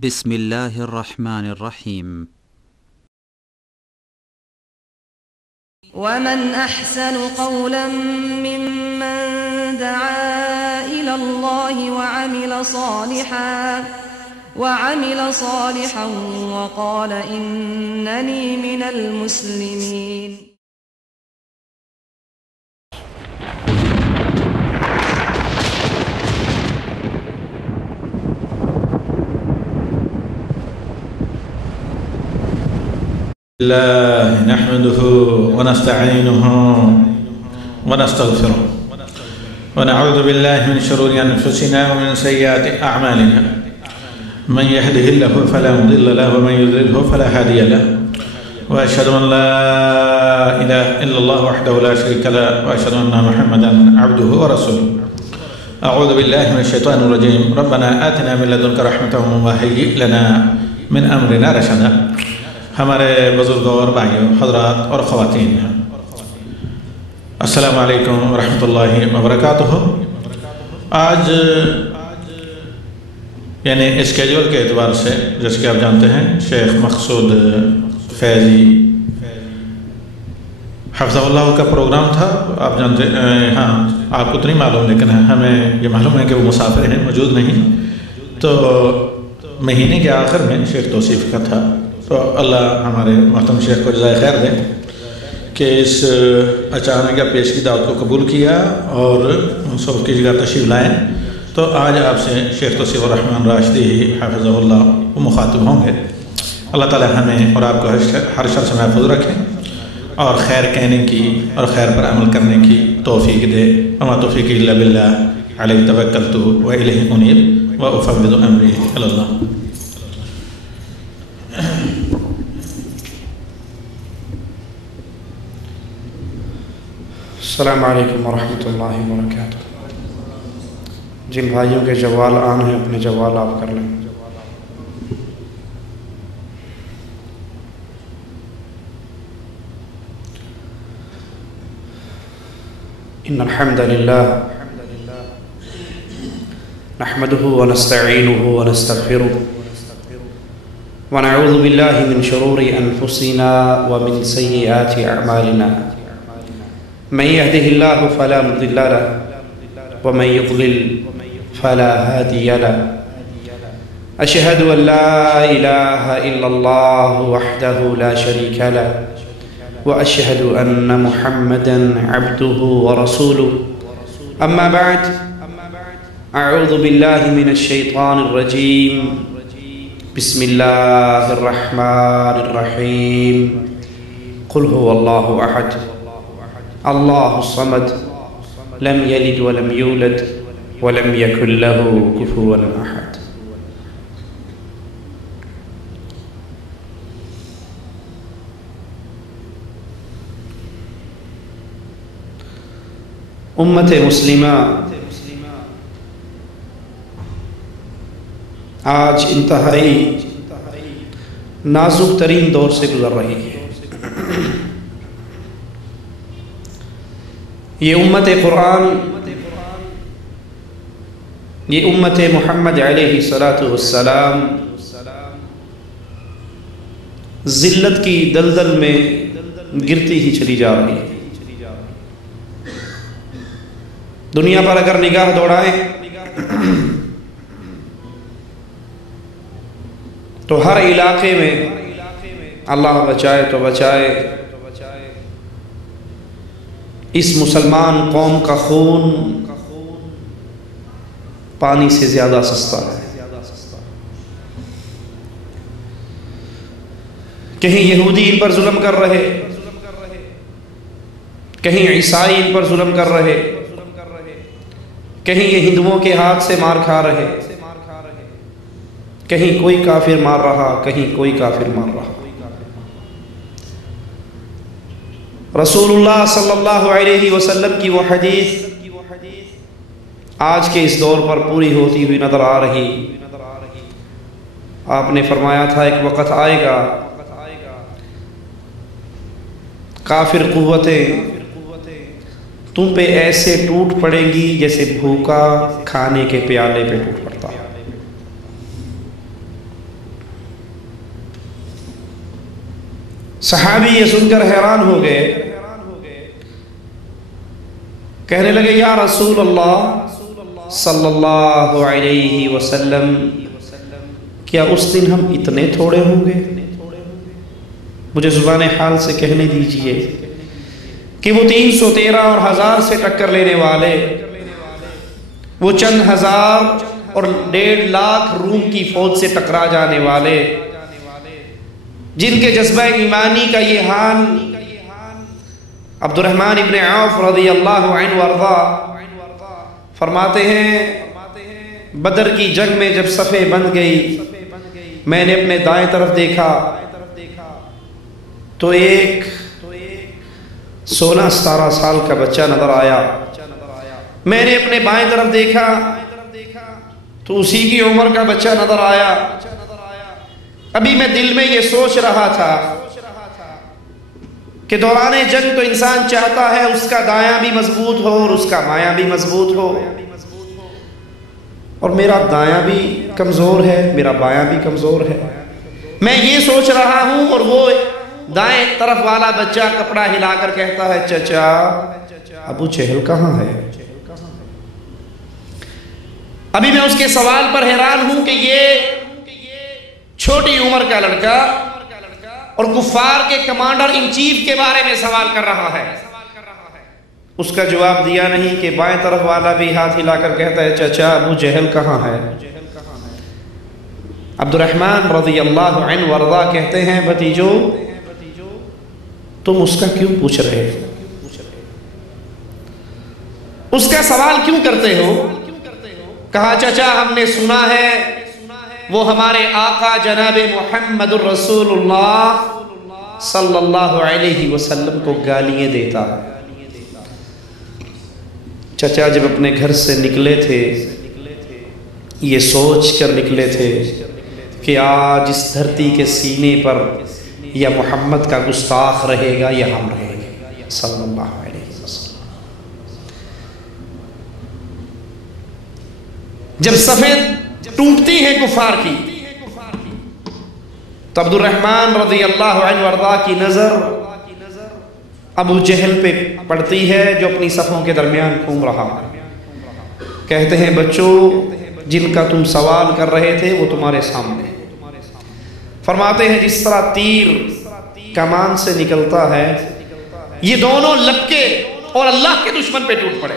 بسم الله الرحمن الرحيم. ومن أحسن قولا ممن دعا إلى الله وعمل صالحا وقال إنني من المسلمين. الله نحمده ونستعينه ونستغفره ونعوذ بالله من شرور أنفسنا ومن سيئات أعمالنا من يهده الله فلا مضل له ومن يضلله فلا هادي له وأشهد أن لا إله إلا الله وحده لا شريك له وأشهد أن محمدا عبده ورسوله. أعوذ بالله من الشيطان الرجيم. ربنا آتنا من لدنك رحمة وهيئ لنا من أمرنا رشدا. ہمارے بزرگوں اور بھائیوں، حضرات اور خواتین، السلام علیکم ورحمۃ اللہ وبرکاتہ۔ آج یعنی اسکیجول کے اعتبار سے جیسے کہ آپ جانتے ہیں شیخ مقصود فیضی حفظہ اللہ کا پروگرام تھا۔ آپ جانتے ہاں آپ کو تو نہیں معلوم، لیکن ہمیں یہ معلوم ہے کہ وہ مسافر ہیں، موجود نہیں، تو مہینے کے آخر میں شیخ توصیف کا تھا۔ تو اللہ ہمارے محترم شیخ کو جزائے خیر دے کہ اس اچانک یا پیش کی دعوت کو قبول کیا اور صبح کی جگہ تشریف لائیں۔ تو آج آپ سے شیخ توصیف الرحمن راشدی حفظہ اللہ وہ مخاطب ہوں گے۔ اللہ تعالی ہمیں اور آپ کو ہر شر سے محفوظ رکھیں اور خیر کہنے کی اور خیر پر عمل کرنے کی توفیق دے۔ وما توفیق الا باللہ علیہ توکلت والیہ انیب وافوض امری الی اللہ۔ السلام علیکم ورحمۃ اللہ وبرکاتہ۔ جن بھائیوں کے جوال آن ہیں اپنے جوال آپ کر لیں۔ ان الحمد للہ نحمده ونستعینه ونستغفره ونعوذ باللہ من شرور انفسنا ومن سیئات اعمالنا من يهده الله فلا مضل له ومن يضلل فلا هادي له أشهد أن لا إله إلا الله وحده لا شريك له وأشهد أن محمدا عبده ورسوله أما بعد أعوذ بالله من الشيطان الرجيم بسم الله الرحمن الرحيم قل هو الله أحد اللہ الصمد لم یلد ولم یولد ولم یکن له کفوا احد۔ امت مسلمہ آج انتہائی نازک ترین دور سے گزر رہی ہے۔ یہ امت قرآن، یہ امت محمد علیہ السلام ذلت کی دلدل میں گرتی ہی چلی جا رہی ہے۔ دنیا پر اگر نگاہ دوڑائیں تو ہر علاقے میں اللہ بچائے تو بچائے اس مسلمان قوم کا خون پانی سے زیادہ سستا ہے۔ کہیں یہودی ان پر ظلم کر رہے، کہیں عیسائی ان پر ظلم کر رہے، کہیں یہ ہندوؤں کے ہاتھ سے مار کھا رہے، کہیں کوئی کافر مار رہا، کہیں کوئی کافر مار رہا۔ رسول اللہ صلی اللہ علیہ وسلم کی وہ حدیث آج کے اس دور پر پوری ہوتی ہوئی نظر آ رہی۔ آپ نے فرمایا تھا ایک وقت آئے گا کافر قوتیں تم پہ ایسے ٹوٹ پڑیں گی جیسے بھوکا کھانے کے پیالے پہ ٹوٹ پڑتا ہے۔ صحابی یہ سن کر حیران ہو گئے، کہنے لگے یا رسول اللہ صلی اللہ علیہ وسلم، کیا اس دن ہم اتنے تھوڑے ہوں گے؟ مجھے زبان حال سے کہنے دیجئے کہ وہ 313 اور 1000 سے ٹکر لینے والے، وہ چند ہزار اور 1.5 لاکھ روم کی فوج سے ٹکرا جانے والے، جن کے جذبہ ایمانی کا یہ حال عبد الرحمن ابن عوف رضی اللہ عنہ وارضا فرماتے ہیں بدر کی جنگ میں جب صفیں بند گئی، میں نے اپنے دائیں طرف دیکھا تو ایک 16-17 سال کا بچہ نظر آیا، میں نے اپنے بائیں طرف دیکھا تو اسی کی عمر کا بچہ نظر آیا۔ ابھی میں دل میں یہ سوچ رہا تھا کہ دوران جنگ تو انسان چاہتا ہے اس کا دایاں بھی مضبوط ہو اور اس کا بایاں بھی مضبوط ہو، اور میرا دایاں بھی کمزور ہے، میرا بایاں بھی کمزور ہے۔ میں یہ سوچ رہا ہوں اور وہ دائیں طرف والا بچہ کپڑا ہلا کر کہتا ہے چچا ابو جہل کہاں ہے؟ ابھی میں اس کے سوال پر حیران ہوں کہ یہ چھوٹی عمر کا لڑکا اور کفار کے کمانڈر ان چیف کے بارے میں سوال کر رہا ہے۔ اس کا جواب دیا نہیں کہ بائیں طرف والا بھی ہاتھ ہلا کر کہتا ہے چچا ابو جہل کہاں ہے؟ عبد الرحمن رضی اللہ عنہ وارضا کہتے ہیں بھتیجو تم اس کا کیوں پوچھ رہے ہو؟ اس کا سوال کیوں کرتے ہو؟ کہا چچا ہم نے سنا ہے وہ ہمارے آقا جناب محمد الرسول اللہ صلی اللہ علیہ وسلم کو گالیاں دیتا ہے۔ چچا جب اپنے گھر سے نکلے تھے یہ سوچ کر نکلے تھے کہ آج اس دھرتی کے سینے پر یا محمد کا گستاخ رہے گا یا ہم رہیں گے صلی اللہ علیہ وسلم۔ جب صفیں ٹوٹتی ہیں کفار کی تو عبد الرحمن رضی اللہ عنہ وارضا کی نظر ابو جہل پہ پڑتی ہے جو اپنی صفوں کے درمیان گھوم رہا ہے۔ کہتے ہیں بچوں جن کا تم سوال کر رہے تھے وہ تمہارے سامنے۔ فرماتے ہیں جس طرح تیر کمان سے نکلتا ہے یہ دونوں لپکے اور اللہ کے دشمن پہ ٹوٹ پڑے،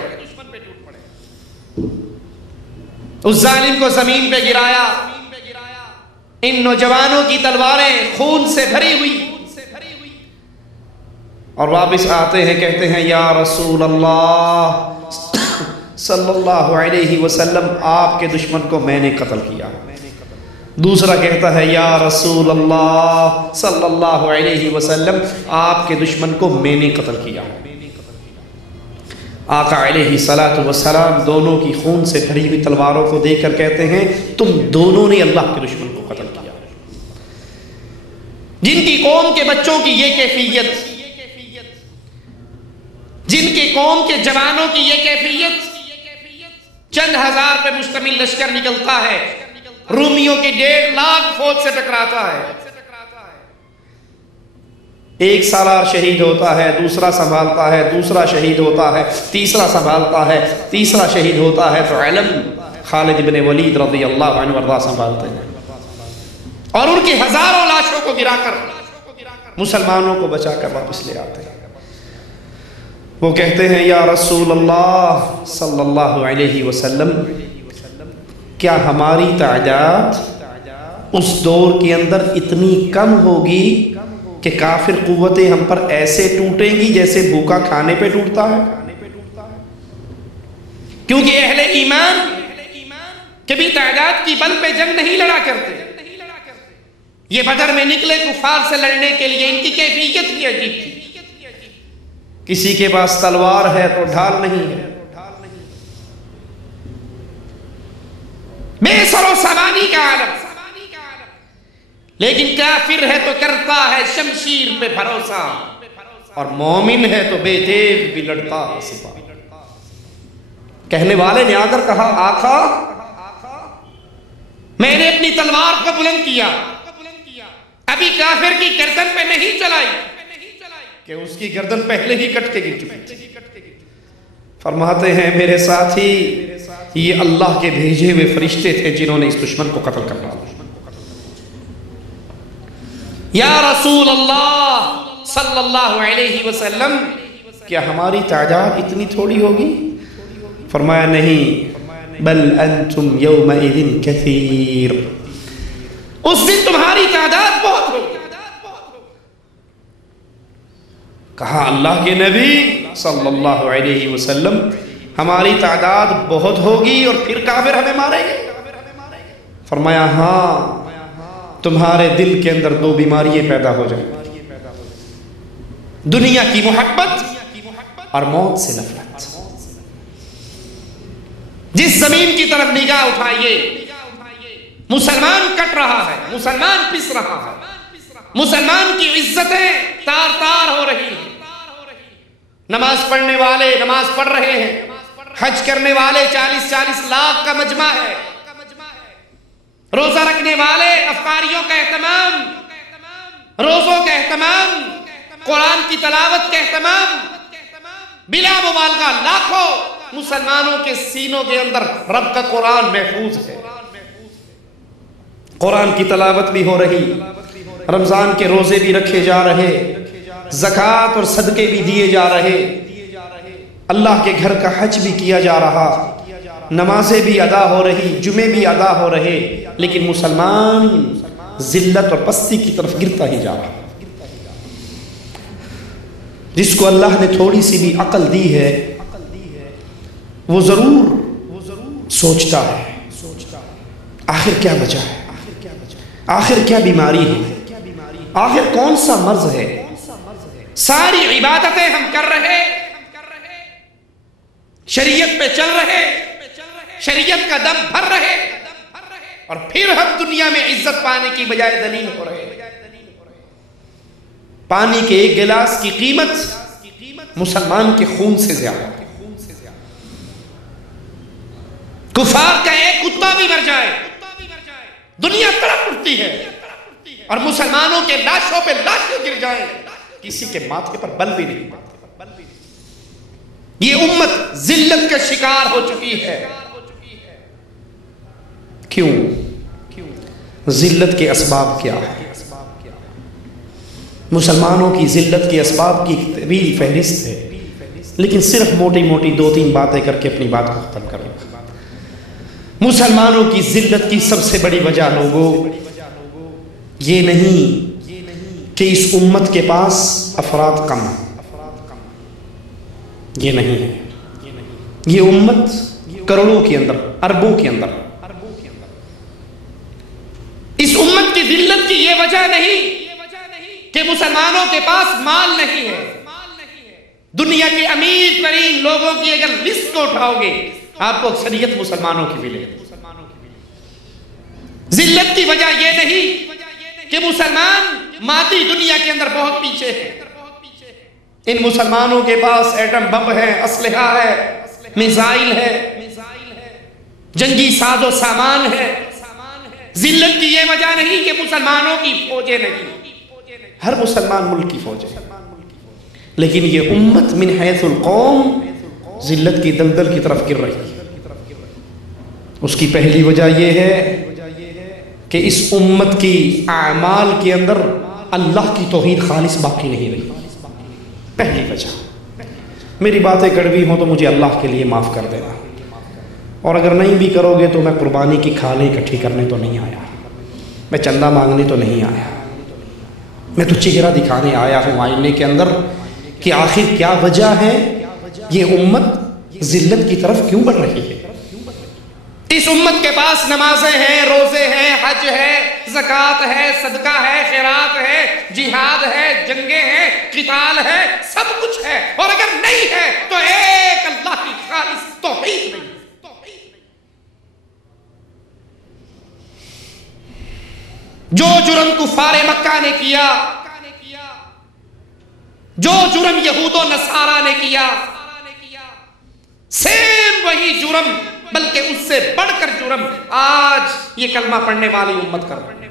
اس ظالم کو زمین پہ گرایا، ان نوجوانوں کی تلواریں خون سے بھری ہوئی، اور واپس آتے ہیں کہتے ہیں یا رسول اللہ صلی اللہ علیہ وسلم آپ کے دشمن کو میں نے قتل کیا۔ دوسرا کہتا ہے یا رسول اللہ صلی اللہ علیہ وسلم آپ کے دشمن کو میں نے قتل کیا۔ آقا علیہ السلام دونوں کی خون سے بھری ہوئی تلواروں کو دیکھ کر کہتے ہیں تم دونوں نے اللہ کے دشمن کو قتل کیا۔ جن کی قوم کے بچوں کی یہ کیفیت، جن کی قوم کے جوانوں کی یہ کیفیت، چند ہزار پہ مشتمل لشکر نکلتا ہے، رومیوں کی 1.5 لاکھ فوج سے ٹکراتا ہے، ایک سالار شہید ہوتا ہے، دوسرا سنبھالتا ہے، دوسرا شہید ہوتا ہے، تیسرا سنبھالتا ہے، تیسرا شہید ہوتا ہے، تو علم خالد بن ولید رضی اللہ عنہ وارضا سنبھالتے ہیں اور ان کی ہزاروں لاشوں کو گرا کر مسلمانوں کو بچا کر واپس لے آتے ہیں۔ وہ کہتے ہیں یا رسول اللہ صلی اللہ علیہ وسلم کیا ہماری تعداد اس دور کے اندر اتنی کم ہوگی کہ کافر قوتیں ہم پر ایسے ٹوٹیں گی جیسے بھوکا کھانے پہ ٹوٹتا ہے؟ کیونکہ اہل ایمان کبھی تعداد کی بل پہ جنگ نہیں لڑا کرتے، یہ بدر میں نکلے کفار سے لڑنے کے لیے، ان کی کیفیت ہی عجیب تھی۔ کسی کے پاس تلوار ہے تو ڈھال نہیں ہے، بے سر و سامانی کا عالم، لیکن کافر ہے تو کرتا ہے شمشیر پہ بھروسہ، اور مومن ہے تو بے تیغ بھی لڑتا ہے سپاہ۔ کہنے والے نے آ کر کہا آقا میں نے اپنی تلوار کو بلند کیا، ابھی کافر کی گردن پہ نہیں چلائی کہ اس کی گردن پہلے ہی کٹ کے گر چکی تھی۔ فرماتے ہیں میرے ساتھی یہ اللہ کے بھیجے ہوئے فرشتے تھے جنہوں نے اس دشمن کو قتل کر ڈالا۔ یا رسول اللہ صلی اللہ علیہ وسلم کیا ہماری تعداد اتنی تھوڑی ہوگی؟ فرمایا نہیں، بل انتم یومئذ کثیر، اس دن تمہاری تعداد بہت ہوگی۔ کہا اللہ کے نبی صلی اللہ علیہ وسلم ہماری تعداد بہت ہوگی اور پھر کافر ہمیں ماریں گے؟ فرمایا ہاں، تمہارے دل کے اندر دو بیماریاں پیدا ہو جائیں، دنیا کی محبت اور موت سے نفرت۔ جس زمین کی طرف نگاہ اٹھائیے مسلمان کٹ رہا ہے، مسلمان پس رہا ہے، مسلمان کی عزتیں تار تار ہو رہی ہیں، نماز پڑھنے والے نماز پڑھ رہے ہیں، حج کرنے والے 40-40 لاکھ کا مجمع ہے، روزہ رکھنے والے افطاریوں کا اہتمام، روزوں کا اہتمام، قرآن کی تلاوت کا اہتمام، بلا مبالغہ لاکھوں مسلمانوں کے سینوں کے اندر رب کا قرآن محفوظ ہے، قرآن کی تلاوت بھی ہو رہی، رمضان کے روزے بھی رکھے جا رہے، زکوٰۃ اور صدقے بھی دیے جا رہے، اللہ کے گھر کا حج بھی کیا جا رہا، نمازیں بھی ادا ہو رہی، جمعے بھی ادا ہو رہے، لیکن مسلمان ذلت اور پستی کی طرف گرتا ہی جا رہا۔ جس کو اللہ نے تھوڑی سی بھی عقل دی ہے وہ ضرور سوچتا ہے آخر کیا وجہ ہے، آخر کیا بیماری ہے، آخر کون سا مرض ہے۔ ساری عبادتیں ہم کر رہے، شریعت پہ چل رہے، شریعت کا دم بھر رہے، اور پھر ہم دنیا میں عزت پانے کی بجائے ذلیل ہو رہے۔ پانی کے ایک گلاس کی قیمت مسلمان کے خون سے زیادہ ہے۔ کفار کا ایک کتا بھی مر جائے دنیا تڑپ اٹھتی ہے، اور مسلمانوں کے لاشوں پہ لاشیں گر جائیں کسی کے ماتھے پر بل بھی نہیں پڑتے۔ یہ امت ذلت کا شکار ہو چکی ہے۔ کیوں؟ ذلت کے اسباب کیا ہے؟ مسلمانوں کی ذلت کے اسباب کی طویل فہرست ہے، لیکن صرف موٹی موٹی 2-3 باتیں کر کے اپنی بات کو ختم کروں۔ مسلمانوں کی ذلت کی سب سے بڑی وجہ لوگوں یہ نہیں کہ اس امت کے پاس افراد کم ہیں، یہ نہیں ہے۔ یہ امت کروڑوں کے اندر، اربوں کے اندر، اس امت کی ذلت کی یہ وجہ نہیں کہ مسلمانوں کے پاس مال نہیں ہے۔ دنیا کے امیر ترین لوگوں کی اگر لسٹ کو اٹھاؤ گے آپ کو اکثریت مسلمانوں کی ملے۔ ذلت کی وجہ یہ نہیں کہ مسلمان مادی دنیا کے اندر بہت پیچھے ہیں۔ ان مسلمانوں کے پاس ایٹم بم ہے، اسلحہ ہے، میزائل ہے، جنگی ساز و سامان ہے۔ ذلت کی یہ وجہ نہیں کہ مسلمانوں کی فوجیں نہیں، ہر مسلمان ملک کی فوج ہے، لیکن یہ امت من حیث القوم ذلت کی دلدل کی طرف گر رہی ہے۔ اس کی پہلی وجہ یہ ہے کہ اس امت کی اعمال کے اندر اللہ کی توحید خالص باقی نہیں رہی۔ پہلی وجہ، میری باتیں کڑوی ہوں تو مجھے اللہ کے لیے معاف کر دینا، اور اگر نہیں بھی کرو گے تو میں قربانی کی کھالیں اکٹھی کرنے تو نہیں آیا، میں چندہ مانگنے تو نہیں آیا، میں تو چہرہ دکھانے آیا ہوں آئینے کے اندر کہ آخر کیا وجہ ہے یہ امت ذلت کی طرف کیوں بڑھ رہی ہے۔ اس امت کے پاس نمازیں ہیں، روزے ہیں، حج ہے، زکوٰۃ ہے، صدقہ ہے، خیرات ہے، جہاد ہے، جنگیں ہیں، قتال ہے، سب کچھ ہے، اور اگر نہیں ہے تو ایک اللہ کی خالص توحید نہیں۔ جو جرم کفار مکہ نے کیا، جو جرم یہود و نصارہ نے کیا، سیم وہی جرم بلکہ اس سے بڑھ کر جرم آج یہ کلمہ پڑھنے والی امت کر رہی ہے۔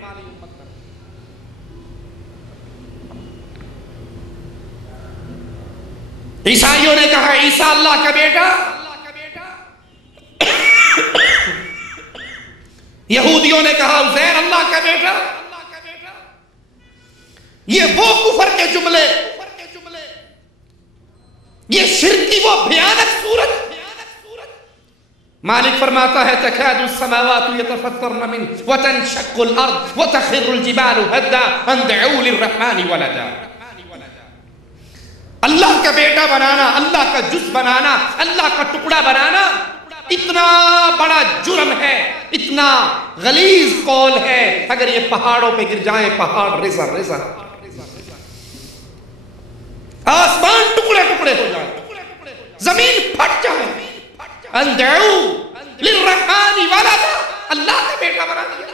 عیسائیوں نے کہا عیسیٰ اللہ کا بیٹا، یہودیوں نے کہا عزیر اللہ کا بیٹا. یہ وہ کفر کے جملے، یہ شرک کی وہ بھیانک صورت. مالک فرماتا ہے تکاد السماوات یتفطرن من وتنشق الارض وتخر الجبال هدا ان دعوا للرحمن ولدا. اللہ کا بیٹا بنانا، اللہ کا جز بنانا، اللہ کا ٹکڑا بنانا اتنا بڑا جرم ہے، اتنا غلیظ قول ہے. اگر یہ پہاڑوں پہ گر جائیں، پہاڑ رزا رزا، آسمان ٹکڑے ٹکڑے ہو جائیں، زمین پھٹ جائے. اندعو للرحمن ولدا، اللہ کا بیٹا بنا دیا.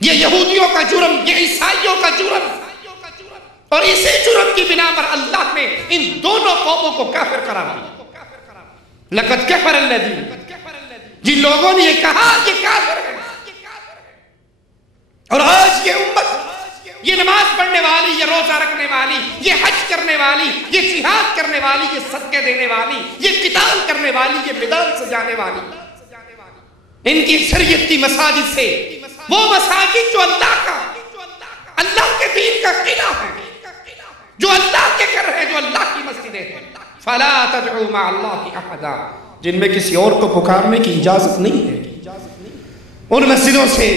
یہ یہودیوں کا جرم، یہ عیسائیوں کا جرم، اور اسی جرم کی بنا پر اللہ نے ان دونوں قوموں کو کافر قرار دیا. لقد کفر الذین، جن لوگوں نے یہ کہا یہ کافر ہے. اور آج یہ امت، یہ نماز پڑھنے والی، یہ روزہ رکھنے والی، یہ حج کرنے والی، یہ جہاد کرنے والی، یہ صدقے دینے والی، یہ قتال کرنے والی، یہ میدان سجانے والی، ان کی اکثریت کی مساجد سے، وہ مساجد جو اللہ کے دین کا قلعہ ہے، جو اللہ کے گھر ہے، جو اللہ کی مسجدیں ہیں. فلا تدعوا مع اللہ احدا، جن میں کسی اور کو پکارنے کی اجازت نہیں ہے. ان مسجدوں سے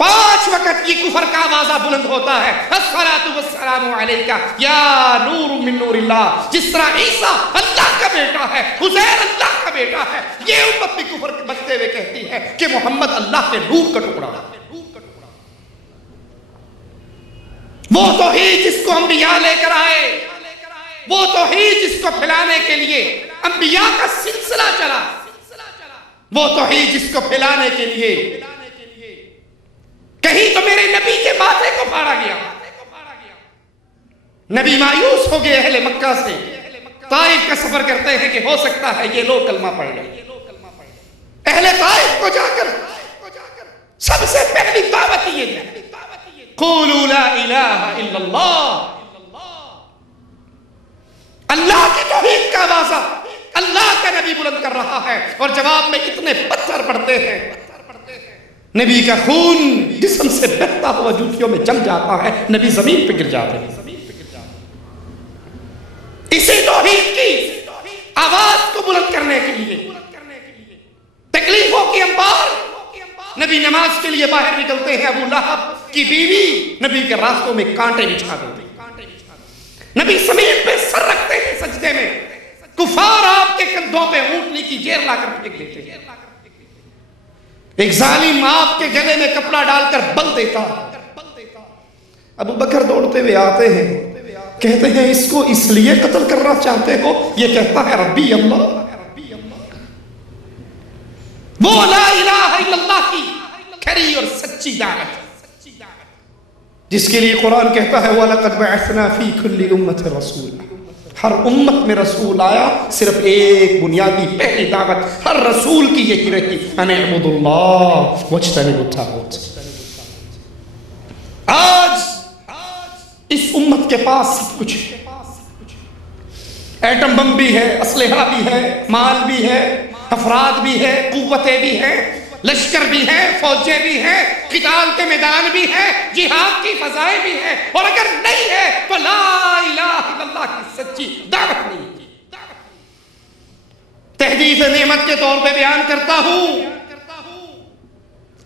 5 وقت یہ کفر کا آوازہ بلند ہوتا ہے. الصلاۃ والسلام علیکہ یا نور من نور اللہ. جس طرح عیسیٰ اللہ کا بیٹا ہے، عزیر اللہ کا بیٹا ہے، یہ امت بھی کفر کے بچتے ہوئے کہتی ہے کہ محمد اللہ کے نور کا ٹکڑا ہے. وہ توحید جس کو انبیاء لے کر آئے، وہ توحید جس کو پھیلانے کے لیے انبیاء کا سلسلہ چلا، وہ توحید جس کو پھیلانے کے لیے کہیں تو میرے نبی کے ماتھے کو پھاڑا گیا. نبی مایوس ہو گئے اہل مکہ سے، طائف کا سفر کرتے ہیں کہ ہو سکتا ہے یہ لوگ کلمہ پڑھ لیں. اہل طائف کو جا کر سب سے پہلی دعوت یہ دی، قولوا لا الہ الا اللہ. اللہ کی توحید کا آوازہ اللہ کا نبی بلند کر رہا ہے، اور جواب میں اتنے پتھر پڑتے ہیں، نبی کا خون جسم سے بہتا ہوا جوتیوں میں جم جاتا ہے، نبی زمین پہ گر جاتے ہیں. اسی توحید کی آواز کو بلند کرنے کے لیے تکلیفوں کی انبار، نبی نماز کے لیے باہر نکلتے ہیں. ابو لہب کی بیوی نبی کے راستوں میں کانٹے بچھا دیتے، نبی زمین پہ سر رکھتے ہیں سجدے میں. کفار آپ کے کندھوں پہ اونٹنی کی جیر لا کر پھینک دیتے ہیں. ایک ظالم آپ کے گلے میں کپڑا ڈال کر بل دیتا. ابو بکر دوڑتے ہوئے آتے ہیں، کہتے ہیں اس کو اس لیے قتل کرنا چاہتے ہو؟ یہ کہتا ہے ربی اللہ. وہ لا الہ الا اللہ کی کھری اور سچی دعوت جس کے لیے قرآن کہتا ہے وَلَقَدْ بَعَثْنَا فِي كُلِّ أُمَّةٍ رَسُولًا. ہر امت میں رسول آیا، صرف ایک بنیادی پہلی دعوت ہر رسول کی یہی رہی، أَنِ اعْبُدُوا اللَّهَ وَاجْتَنِبُوا الطَّاغُوتَ. آج اس امت کے پاس سب کچھ ہے، ایٹم بم بھی ہے، اسلحہ بھی ہے، مال بھی ہے، افراد بھی ہے، قوتیں بھی ہیں، لشکر بھی ہے، فوجیں بھی ہیں، قتال کے میدان بھی ہیں، جہاد کی فضائیں بھی ہیں. اور اگر نہیں ہے تو لا الہ الا اللہ کی سچی دعوت نہیں. تحدیث نعمت کے طور پہ بیان کرتا ہوں،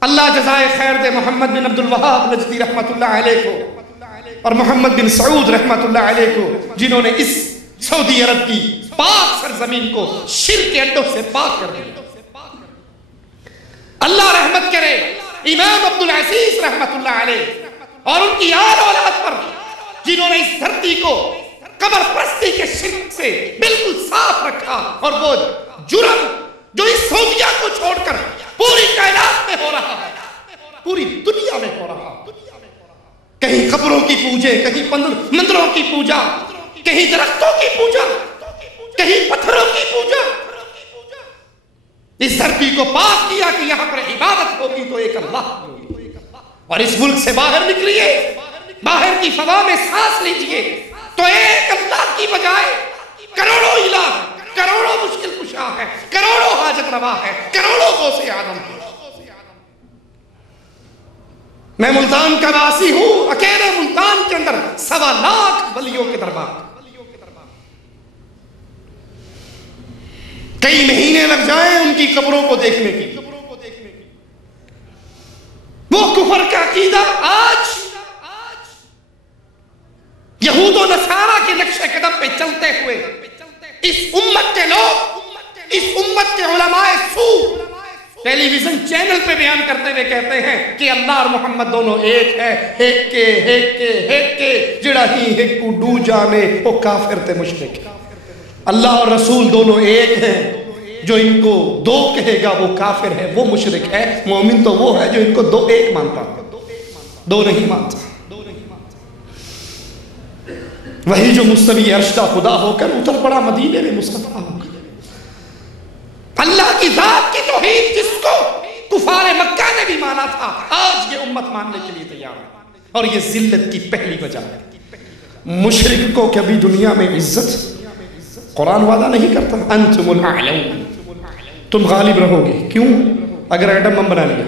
اللہ جزائے خیر دے محمد بن عبد الوہاب نجدی رحمت اللہ علیہ کو اور محمد بن سعود رحمت اللہ علیہ کو، جنہوں نے اس سعودی عرب کی پاک سرزمین کو شرک کے اڈوں سے پاک کر دیا. اللہ رحمت کرے امام عبدالعزیز رحمت اللہ علیہ اور ان کی آل اولاد پر، جنہوں نے اس دھرتی کو قبر پرستی کے شرک سے بالکل صاف رکھا. اور وہ جرم جو اس سعودیہ کو چھوڑ کر پوری کائنات میں ہو رہا ہے، پوری دنیا میں ہو رہا ہے، کہیں قبروں کی پوجے، کہیں مندروں کی پوجا، کہیں درختوں کی پوجا، کہیں پتھروں کی پوجا. اس دھرتی کو پاک کیا کہ یہاں پر عبادت ہوگی تو ایک اللہ ہوگی. اور اس ملک سے باہر نکلیے، باہر کی فضا میں سانس لیجئے، تو ایک اللہ کی بجائے کروڑوں الہ، کروڑوں مشکل کشا ہے، کروڑوں حاجت روا ہے، کروڑوں غوث اعظم ہے۔ میں ملتان کا واسی ہوں، اکیلے ملتان کے اندر 1.25 لاکھ ولیوں کے دربار، کئی مہینے لگ جائیں ان کی قبروں کو دیکھنے کی۔ وہ کفر کا عقیدہ آج یہود و نصارہ کے نقش قدم پہ چلتے ہوئے اس امت کے لوگ، اس امت کے علماء سو ٹیلی ویژن چینل پہ بیان کرتے ہوئے کہتے ہیں کہ اللہ اور محمد دونوں ایک ہے، ایک کے جڑا ہی ایک کو ڈو جانے وہ کافر تے مشرک۔ اللہ اور رسول دونوں ایک ہیں، جو ان کو دو کہے گا وہ کافر ہے، وہ مشرک ہے۔ مومن تو وہ ہے جو ان کو دو ایک مانتا ہے، دو نہیں مانتا۔ وہی جو مستوی عرش کا خدا ہو کر اتر پڑا مدینے میں مصطفیٰ ہو کر، اللہ کی ذات کی توحید جس کو کفار مکہ نے بھی مانا تھا، آج یہ امت ماننے کے لیے تیار ہے۔ اور یہ ذلت کی پہلی وجہ ہے۔ مشرک کو کبھی دنیا میں عزت قرآن وعدہ نہیں کرتا، انتم الاعلون، تم غالب رہو گے۔ کیوں؟ اگر ایٹم بم بنا لیا،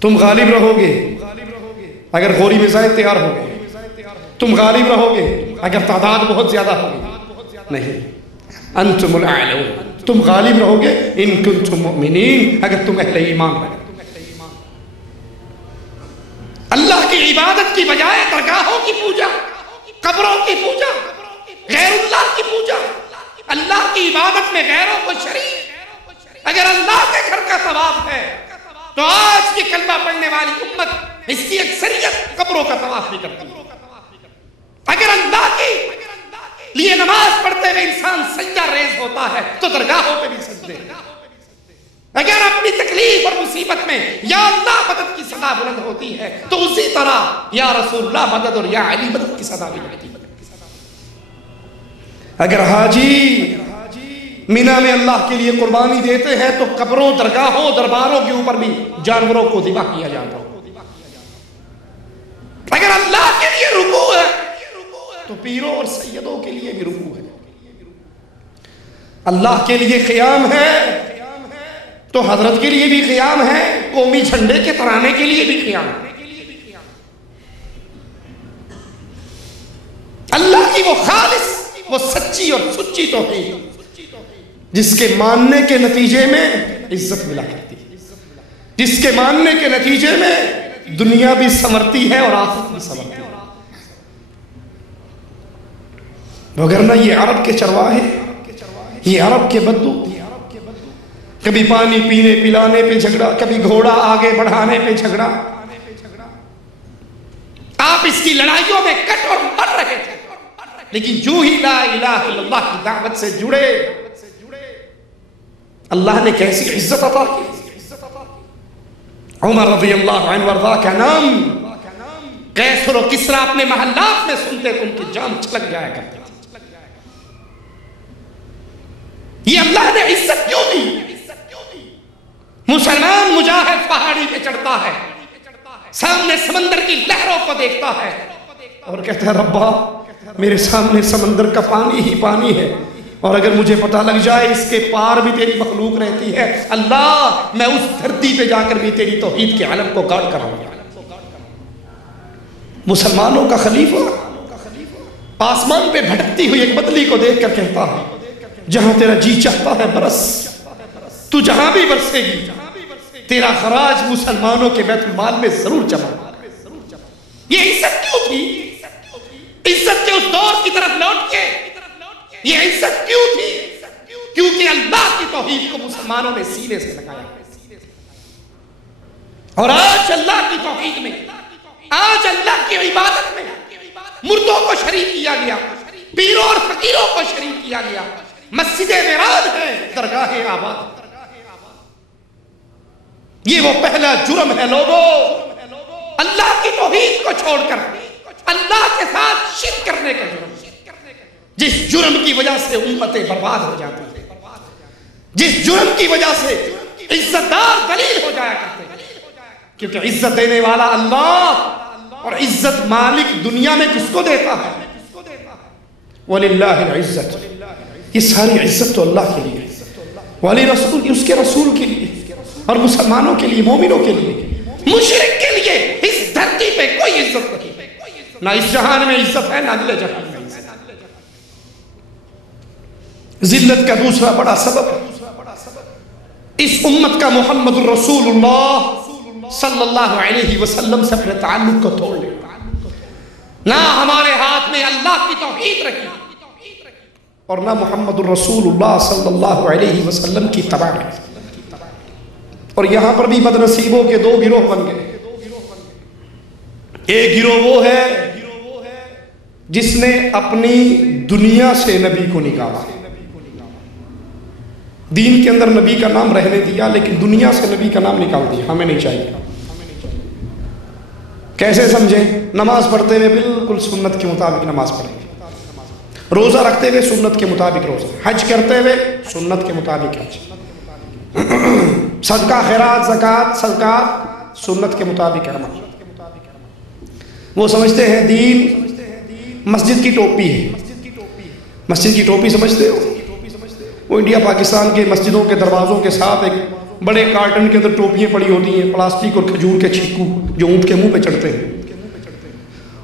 تم غالب رہو گے اگر غوری میزائل تیار ہو گئے، تم غالب رہو گے اگر تعداد بہت زیادہ ہوگی۔ نہیں، انتم الاعلون، تم غالب رہو گے ان کنتم مؤمنین، اگر تم اہل ایمان رہے۔ اللہ کی عبادت کی بجائے درگاہوں کی پوجا، قبروں کی پوجا، غیر اللہ کی پوجا، اللہ کی عبادت میں غیروں کو شریک۔ اگر اللہ کے گھر کا طواف ہے تو آج کی کلمہ پڑھنے والی امت اس کی اکثریت قبروں کا طواف بھی کرتی ہے۔ اگر اللہ کی لیے نماز پڑھتے ہوئے انسان سجدہ ریز ہوتا ہے تو درگاہوں پہ بھی سجدے۔ اگر اپنی تکلیف اور مصیبت میں یا اللہ مدد کی صدا بلند ہوتی ہے تو اسی طرح یا رسول اللہ مدد اور یا علی مدد کی صدا بھی بلند۔ اگر حاجی مینا میں اللہ کے لیے قربانی دیتے ہیں تو قبروں، درگاہوں، درباروں کے اوپر بھی جانوروں کو ذبح کیا جاتا ہے۔ اگر اللہ کے لیے رکوع ہے تو پیروں اور سیدوں کے لیے بھی رکوع ہے۔ اللہ کے لیے قیام ہے تو حضرت کے لیے بھی قیام ہے، قومی جھنڈے کے ترانے کے لیے بھی قیام ہے۔ اللہ کی وہ خالص، وہ سچی اور سچی توحید جس کے ماننے کے نتیجے میں عزت ملا کرتی ہے، جس کے ماننے کے نتیجے میں دنیا بھی سنورتی ہے اور آخرت بھی سنورتی ہے۔ وگرنہ یہ عرب کے چرواہے، یہ عرب کے بدو، کبھی پانی پینے پلانے پہ جھگڑا، کبھی گھوڑا آگے بڑھانے پہ جھگڑا، آپ اس کی لڑائیوں میں کٹ اور مر رہے تھے، لیکن جو ہی لا الہ الا اللہ کی دعوت سے جڑے اللہ نے کیسی عزت عطا کی۔ عمر رضی اللہ عنہ وارضاہ کا نام قیصر و کسریٰ اپنے محلات میں سنتے تو ان کی جان چھلک جایا کرتی تھی۔ یہ اللہ نے عزت کیوں دی؟ مسلمان مجاہد پہاڑی پہ چڑھتا ہے، سامنے سمندر کی لہروں کو دیکھتا ہے اور کہتا ہے ربا میرے سامنے سمندر کا پانی ہی پانی ہے، اور اگر مجھے پتہ لگ جائے اس کے پار بھی تیری مخلوق رہتی ہے، اللہ میں اس دھرتی پہ جا کر بھی تیری توحید کے علم کو گاڑ کر آؤں گا۔ مسلمانوں کا خلیفہ آسمان پہ بھٹکتی ہوئی ایک بدلی کو دیکھ کر کہتا ہے جہاں تیرا جی چاہتا ہے برس، تو جہاں بھی برسے گی تیرا خراج مسلمانوں کے بیت المال میں ضرور جمع۔ یہ عزت کیوں تھی؟ عزت کے اس دور کی طرف لوٹ کے یہ عزت کیوں تھی؟ کیونکہ اللہ کی توحید کو مسلمانوں نے سینے سے لگایا، اور آج اللہ کی توحید میں، آج اللہ کی عبادت میں مردوں کو شریک کیا گیا، پیروں اور فقیروں کو شریک کیا گیا۔ مسجد معراج ہے، درگاہ آباد، یہ وہ پہلا جرم ہے لوگوں، اللہ کی توحید کو چھوڑ کر اللہ کے ساتھ شرک کرنے کا جرم، جس جرم کی وجہ سے امتیں برباد ہو جاتی ہیں، جس جرم کی وجہ سے عزت دار ذلیل ہو جایا کرتے ہیں۔ کیونکہ عزت دینے والا اللہ، اور عزت مالک دنیا میں کس کو دیتا ہے؟ وَلِلَّهِ الْعِزَّةُ، یہ ساری عزت تو اللہ کے لیے، وَلِرَسُولِ، اس کے رسول کے لیے، اور مسلمانوں کے لیے، مومنوں کے لیے۔ مشرک کے لیے اس دھرتی پہ کوئی عزت نہیں، نہ اس جہان میں عزت ہے، نہ اگلے جہان میں عزت۔ ذلت کا دوسرا بڑا سبب اس امت کا محمد الرسول اللہ صلی اللہ علیہ وسلم سے اپنے تعلق کو توڑ لے، نہ ہمارے ہاتھ میں اللہ کی توحید رکھی اور نہ محمد الرسول اللہ صلی اللہ علیہ وسلم کی اتباع رکھی۔ اور یہاں پر بھی بدنصیبوں کے دو گروہ بن گئے۔ ایک گروہ وہ ہے جس نے اپنی دنیا سے نبی کو نکالا، دین کے اندر نبی کا نام رہنے دیا لیکن دنیا سے نبی کا نام نکال دیا، ہمیں نہیں چاہیے۔ کیسے سمجھیں؟ نماز پڑھتے ہوئے بالکل سنت کے مطابق نماز پڑھیں، روزہ رکھتے ہوئے سنت کے مطابق روزہ، حج کرتے ہوئے سنت کے مطابق حج، صدقہ خیرات زکوٰۃ صدقات سنت کے مطابق عمل۔ وہ سمجھتے ہیں دین مسجد کی ٹوپی ہے، مسجد کی ٹوپی سمجھتے ہو؟ وہ انڈیا پاکستان کے مسجدوں کے دروازوں کے ساتھ ایک بڑے کارٹن کے اندر ٹوپیاں پڑی ہوتی ہیں، پلاسٹک اور کھجور کے چھکو جو اونٹ کے منہ پہ چڑھتے ہیں۔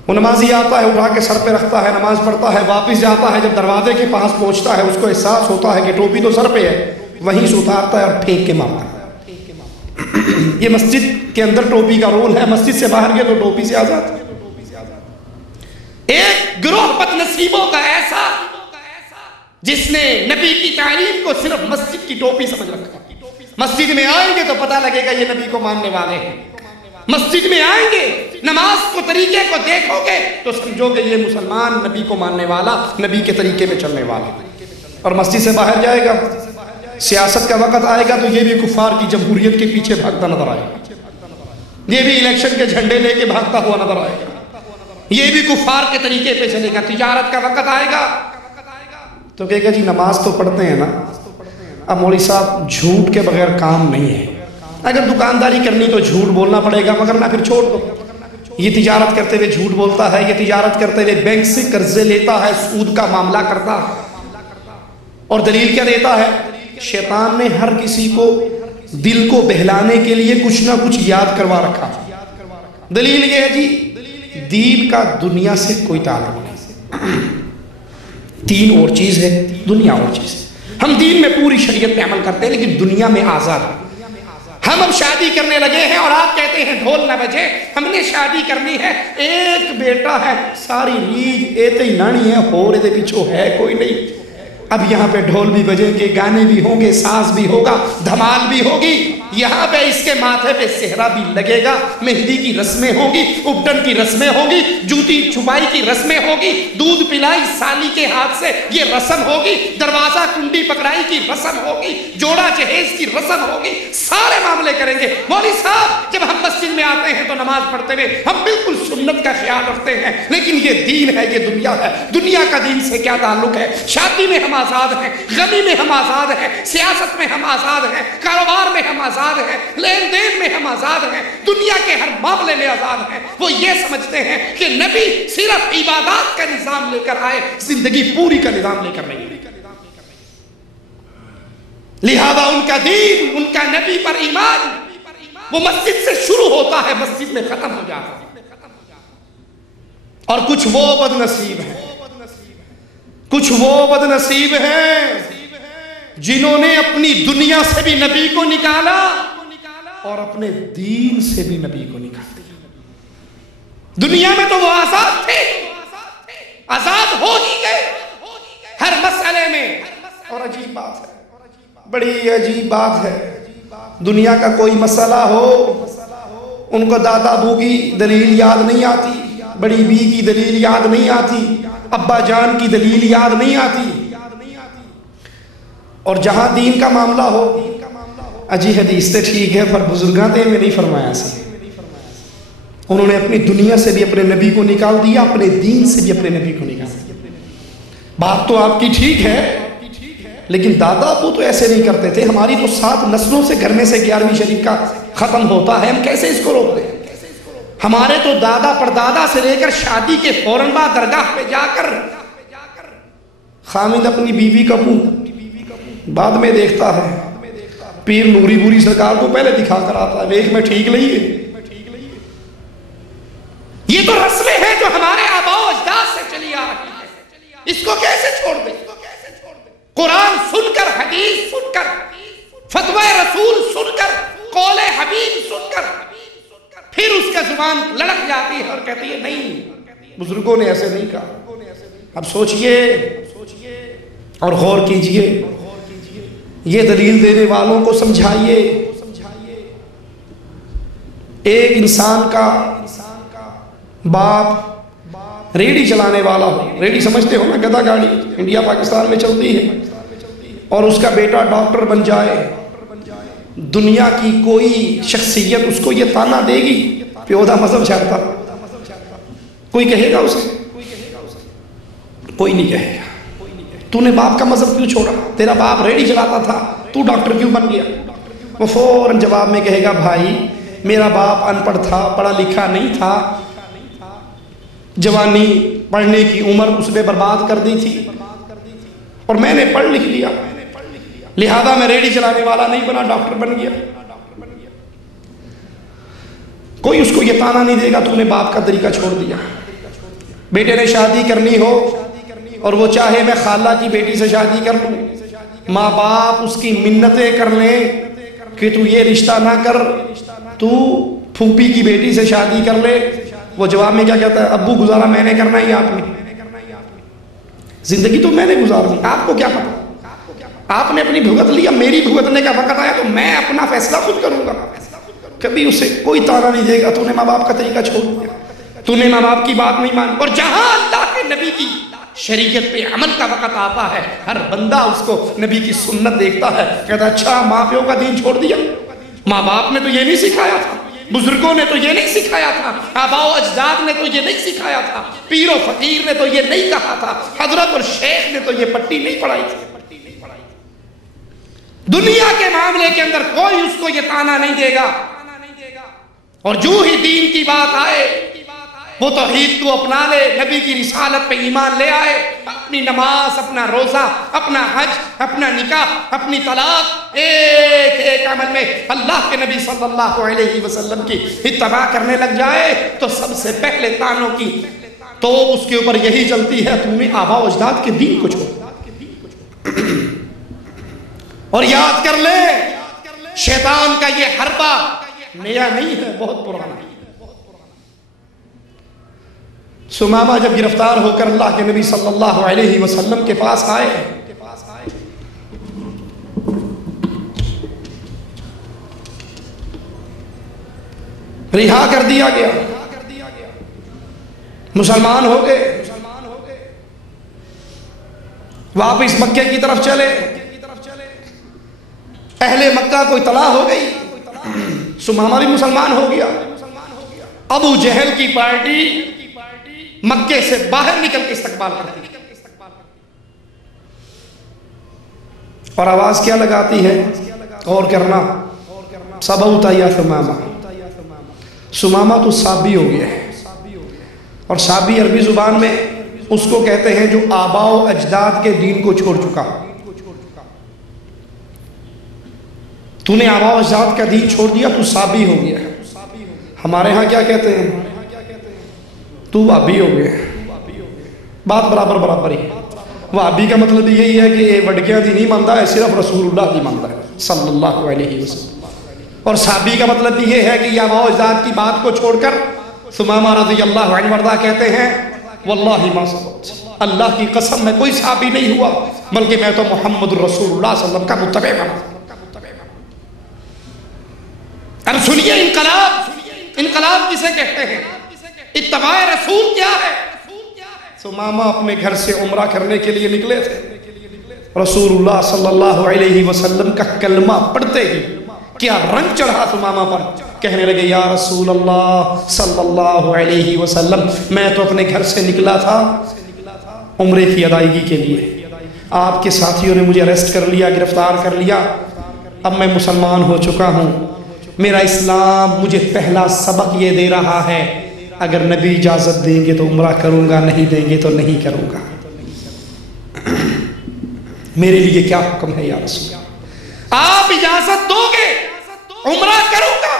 وہ نمازی آتا ہے، اٹھا کے سر پہ رکھتا ہے، نماز پڑھتا ہے، واپس جاتا ہے، جب دروازے کے پاس پہنچتا ہے اس کو احساس ہوتا ہے کہ ٹوپی تو سر پہ ہے، وہیں سے اتارتا ہے اور پھینک کے مارتا ہے۔ یہ مسجد کے اندر ٹوپی کا رول ہے، مسجد سے باہر گئے تو ٹوپی سے آزاد۔ ایک گروہ بدنصیبوں کا ایسا جس نے نبی کی تعلیم کو صرف مسجد کی ٹوپی سمجھ رکھا۔ مسجد میں آئیں گے تو پتہ لگے گا یہ نبی کو ماننے والے ہیں، مسجد میں آئیں گے نماز کو طریقے کو دیکھو گے تو سمجھو گے یہ مسلمان نبی کو ماننے والا، نبی کے طریقے میں چلنے والا۔ اور مسجد سے باہر جائے گا، سیاست کا وقت آئے گا تو یہ بھی کفار کی جمہوریت کے پیچھے بھاگتا نظر آئے گا، یہ بھی الیکشن کے جھنڈے لے کے بھاگتا ہوا نظر آئے گا، یہ بھی کفار کے طریقے پہ چلے گا۔ تجارت کا وقت آئے گا تو کہے گا جی نماز تو پڑھتے ہیں نا، اب مولوی صاحب جھوٹ کے بغیر کام نہیں ہے، اگر دکانداری کرنی تو جھوٹ بولنا پڑے گا، مگر نہ پھر چھوڑ دو۔ یہ تجارت کرتے ہوئے جھوٹ بولتا ہے، یہ تجارت کرتے ہوئے بینک سے قرضے لیتا ہے، سود کا معاملہ کرتا ہے، اور دلیل کیا دیتا ہے؟ شیطان نے ہر کسی کو دل کو بہلانے کے لیے کچھ نہ کچھ یاد کروا رکھا۔ دلیل یہ ہے جی دین کا دنیا سے کوئی تعلق نہیں، دین اور چیز ہے، دنیا اور چیز ہے۔ ہم دین میں پوری شریعت پہ عمل کرتے ہیں لیکن دنیا میں آزاد ہیں۔ ہم اب شادی کرنے لگے ہیں اور آپ کہتے ہیں ڈھول نہ بجے، ہم نے شادی کرنی ہے، ایک بیٹا ہے، ساری ریج ایتے ہی نانی ہے، ہو رہے دے پیچھو ہے کوئی نہیں۔ اب یہاں پہ ڈھول بھی بجیں گے، گانے بھی ہوں گے، ساز بھی ہوگا، دھمال بھی ہوگی، یہاں پہ اس کے ماتھے پہ صحرا بھی لگے گا، مہندی کی رسمیں ہوں گی، اپٹن کی رسمیں ہوں گی، جوتی چھپائی کی رسمیں ہوں گی، دودھ پلائی سالی کے ہاتھ سے یہ رسم ہوگی، دروازہ کنڈی پکڑائی کی رسم ہوگی، جوڑا جہیز کی رسم ہوگی، سارے معاملے کریں گے۔ مولوی صاحب جب ہم مسجد میں آتے ہیں تو نماز پڑھتے ہوئے ہم بالکل سنت کا خیال رکھتے ہیں، لیکن یہ دین ہے، یہ دنیا ہے، دنیا کا دین سے کیا تعلق ہے؟ شادی میں ہم آزاد ہیں، غمی میں ہم آزاد ہیں، سیاست میں ہم آزاد ہیں، کاروبار میں ہم آزاد ہیں، لین دین میں ہم آزاد ہیں، دنیا کے ہر معاملے میں آزاد ہیں۔ وہ یہ سمجھتے ہیں کہ نبی صرف عبادات کا نظام لے کر آئے، زندگی پوری کا نظام لے کر نہیں، لہذا ان کا دین، ان کا نبی پر ایمان وہ مسجد سے شروع ہوتا ہے، مسجد میں ختم ہو جاتا ہے۔ اور کچھ وہ بدنصیب ہیں، کچھ وہ بدنصیب ہیں جنہوں نے اپنی دنیا سے بھی نبی کو نکالا اور اپنے دین سے بھی نبی کو نکالا۔ دنیا میں تو وہ آزاد تھے، آزاد ہو ہی گئے ہر مسئلے میں۔ اور عجیب بات ہے، بڑی عجیب بات ہے، دنیا کا کوئی مسئلہ ہو ان کو دادا ابو کی دلیل یاد نہیں آتی، بڑی بی کی دلیل یاد نہیں آتی، ابا جان کی دلیل یاد نہیں آتی، اور جہاں دین کا معاملہ ہو اجی حدیث تے ٹھیک ہے پر بزرگاں تے میں نہیں فرمایا سی، انہوں نے اپنی دنیا سے بھی اپنے نبی کو نکال دیا، اپنے دین سے بھی اپنے نبی کو نکال دیا۔ بات تو آپ کی ٹھیک ہے لیکن دادا ابو تو ایسے نہیں کرتے تھے، ہماری تو 7 نسلوں سے گھر میں سے 11ویں شریف کا ختم ہوتا ہے، ہم کیسے اس کو روک دیں؟ ہمارے تو دادا پردادا سے لے کر شادی کے فوراً بعد درگاہ پہ جا کر خامد اپنی بیوی کا منہ بعد میں دیکھتا ہے، پیر نوری بوری سرکار کو پہلے دکھا کر آتا ہے، ویک میں ٹھیک نہیں ہے۔ یہ تو رسمیں ہیں جو ہمارے آباء و اجداد سے چلی آ رہی ہے، اس کو کیسے چھوڑ دیں؟ قرآن سن کر، حدیث سن کر، فتوی رسول سن کر، قول حبیب سن کر، پھر اس کا زبان لڑک جاتی ہے اور کہتی ہے نہیں، بزرگوں نے ایسے نہیں کہا۔ اب سوچئے اور غور کیجئے، یہ دلیل دینے والوں کو سمجھائیے۔ ایک انسان کا باپ ریڑی چلانے والا ہو، ریڑی سمجھتے ہو نا، گدھا گاڑی انڈیا پاکستان میں چلتی ہے، اور اس کا بیٹا ڈاکٹر بن جائے، دنیا کی کوئی شخصیت اس کو یہ تانا دے گی پیودہ مذہب چھاڑتا؟ کوئی کہے گا اسے؟ کوئی نہیں کہے گا۔ تو نے باپ کا مذہب کیوں چھوڑا؟ تیرا باپ ریڑی چلاتا تھا، تو ڈاکٹر کیوں بن گیا؟ وہ فوراً جواب میں کہے گا بھائی میرا باپ ان پڑھ تھا، پڑھا لکھا نہیں تھا، جوانی پڑھنے کی عمر اس نے برباد کر دی تھی، اور میں نے پڑھ لکھ لیا، لہذا میں ریڑی چلانے والا نہیں بنا، ڈاکٹر بن گیا۔ کوئی اس کو یہ تانا نہیں دے گا تو نے باپ کا طریقہ چھوڑ دیا۔ بیٹے نے شادی کرنی ہو اور وہ چاہے میں خالہ کی بیٹی سے شادی کر لوں، ماں باپ اس کی منتیں کر لیں کہ تو یہ رشتہ نہ کر، تو پھوپھی کی بیٹی سے شادی کر لے، وہ جواب میں کیا کہتا ہے؟ ابو گزارا میں نے کرنا ہی آپ نے، زندگی تو میں نے گزارنی، آپ کو کیا پتا؟ آپ نے اپنی بھگت لیا، میری بھگتنے کا وقت آیا تو میں اپنا فیصلہ خود کروں گا۔ کبھی اسے کوئی تانا نہیں دے گا تو نے ماں باپ کا طریقہ چھوڑ دیا، تو نے ماں باپ کی بات نہیں مانی۔ اور جہاں اللہ کے نبی کی شریعت پہ عمل کا وقت آتا ہے، ہر بندہ اس کو نبی کی سنت دیکھتا ہے، کہتا ہے اچھا ماں پیو کا دین چھوڑ دیا، ماں باپ نے تو یہ نہیں سکھایا تھا، بزرگوں نے تو یہ نہیں سکھایا تھا، آباء و اجداد نے تو یہ نہیں سکھایا تھا، پیر و فقیر نے تو یہ نہیں کہا تھا، حضرت اور شیخ نے تو یہ پٹی نہیں پڑھائی تھی۔ دنیا کے معاملے کے اندر کوئی اس کو یہ تانا نہیں دے گا، اور جو ہی دین کی بات آئے وہ توحید کو اپنا لے، نبی کی رسالت پہ ایمان لے آئے، اپنی نماز، اپنا روزہ، اپنا حج، اپنا نکاح، اپنی طلاق، ایک ایک عمل میں اللہ کے نبی صلی اللہ علیہ وسلم کی اتباع کرنے لگ جائے تو سب سے پہلے تانوں کی تو اس کے اوپر یہی چلتی ہے، تو نے آباء و اجداد کے دین کو چھوڑ۔ اور یاد کر لے شیطان کا یہ حربہ نیا نہیں ہے، بہت پرانا ہے۔ سمامہ جب گرفتار ہو کر اللہ کے نبی صلی اللہ علیہ وسلم کے پاس آئے، رہا کر دیا گیا، مسلمان ہو گئے، واپس مکے کی طرف چلے، اہل مکہ کو اطلاع ہو گئی، سمامہ بھی مسلمان ہو گیا۔ ابو جہل کی پارٹی مکے سے باہر نکل کے استقبال کرتی اور آواز کیا لگاتی ہے؟ غور کرنا، سبوتا یا سمامہ، سمامہ تو سابی ہو گیا ہے، اور سابی عربی زبان میں اس کو کہتے ہیں جو آباء و اجداد کے دین کو چھوڑ چکا۔ تو نے آباء و اجداد کا دین چھوڑ دیا تو سابی ہو گیا ہے۔ ہمارے ہاں کیا کہتے ہیں؟ تو وہابی ہو گئے، بات برابر برابر ہی۔ وہابی کا مطلب یہی ہے کہ یہ وڈکیاں دی نہیں مانتا ہے، صرف رسول اللہ دی مانتا ہے صلی اللہ علیہ وسلم۔ اور صحابی کا مطلب یہ ہے کہ یہ آباء و اجداد کی بات کو چھوڑ کر ثمامہ رضی اللہ عنہ وردہ کہتے ہیں واللہ ما صبت، اللہ کی قسم میں کوئی صحابی نہیں ہوا بلکہ میں تو محمد رسول اللہ صلی اللہ علیہ وسلم کا متبع بنا۔ اب سنیے انقلاب، انقلاب کسے کہتے ہیں؟ اتباع رسول کیا ہے؟ ثمامہ اپنے گھر سے عمرہ کرنے کے لیے نکلے تھے، رسول اللہ صلی اللہ علیہ وسلم کا کلمہ پڑھتے ہی کیا رنگ چڑھا ثمامہ پر، کہنے لگے یا رسول اللہ صلی اللہ علیہ وسلم، میں تو اپنے گھر سے نکلا تھا عمرے کی ادائیگی کے لیے، آپ کے ساتھیوں نے مجھے اریسٹ کر لیا، گرفتار کر لیا، اب میں مسلمان ہو چکا ہوں، میرا اسلام مجھے پہلا سبق یہ دے رہا ہے اگر نبی اجازت دیں گے تو عمرہ کروں گا، نہیں دیں گے تو نہیں کروں گا۔ میرے لیے کیا حکم ہے یا رسول اللہ؟ آپ اجازت دو گے عمرہ کروں گا،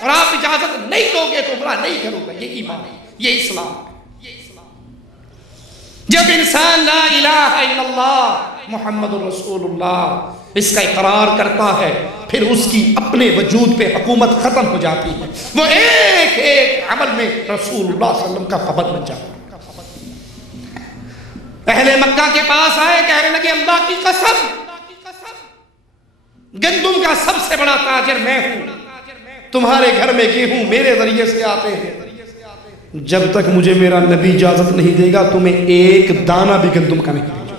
اور آپ اجازت نہیں دو گے تو عمرہ نہیں کروں گا. یہ ایمان ہے، یہ اسلام ہے. جب انسان لا الہ الا اللہ محمد رسول اللہ اس کا اقرار کرتا ہے، پھر اس کی اپنے وجود پہ حکومت ختم ہو جاتی ہے. وہ ایک ایک عمل میں رسول اللہ صلی اللہ علیہ وسلم کا پابند بن جاتا ہے. اہل مکہ کے پاس آئے، کہنے لگے اللہ کی قسم گندم کا سب سے بڑا تاجر میں ہوں، تمہارے گھر میں گیہوں میرے ذریعے سے آتے ہیں، جب تک مجھے میرا نبی اجازت نہیں دے گا تمہیں ایک دانہ بھی گندم کا نہیں دے گا،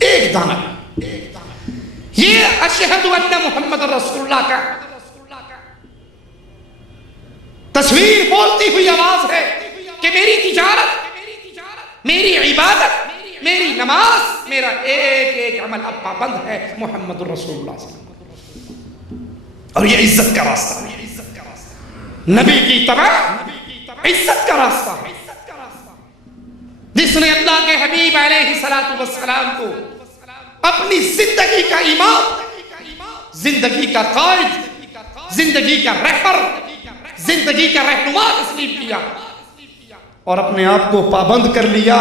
ایک دانہ. یہ اشہد ان محمد رسول اللہ کا تصویر بولتی ہوئی آواز ہے کہ میری تجارت، میری عبادت، میری نماز، میرا ایک ایک عمل اب پابند ہے محمد رسول اللہ صلی اللہ علیہ وسلم. اور یہ عزت کا راستہ ہے، نبی کی اتباع عزت کا راستہ ہے. جس نے اللہ کے حبیب علیہ السلام کو اپنی زندگی کا امام، زندگی کا قائد، زندگی کا رہبر، زندگی کا رہنما تسلیم کیا اور اپنے آپ کو پابند کر لیا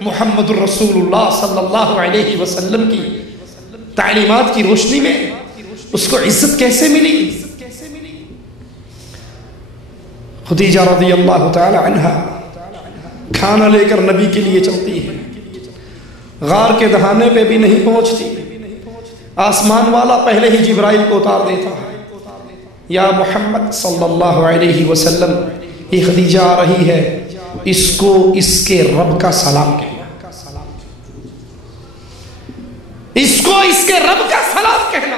محمد الرسول اللہ صلی اللہ علیہ وسلم کی تعلیمات کی روشنی میں، اس کو عزت کیسے ملی؟ خدیجہ رضی اللہ تعالی عنہ کھانا لے کر نبی کے لیے چلتی ہے، غار کے دہانے پہ بھی نہیں پہنچتی، آسمان والا پہلے ہی جبرائیل کو اتار دیتا ہے. یا محمد صلی اللہ علیہ وسلم، یہ خدیجہ آ رہی ہے، اس کو اس کے رب کا سلام کہنا، اس کو اس کے رب کا سلام کہنا،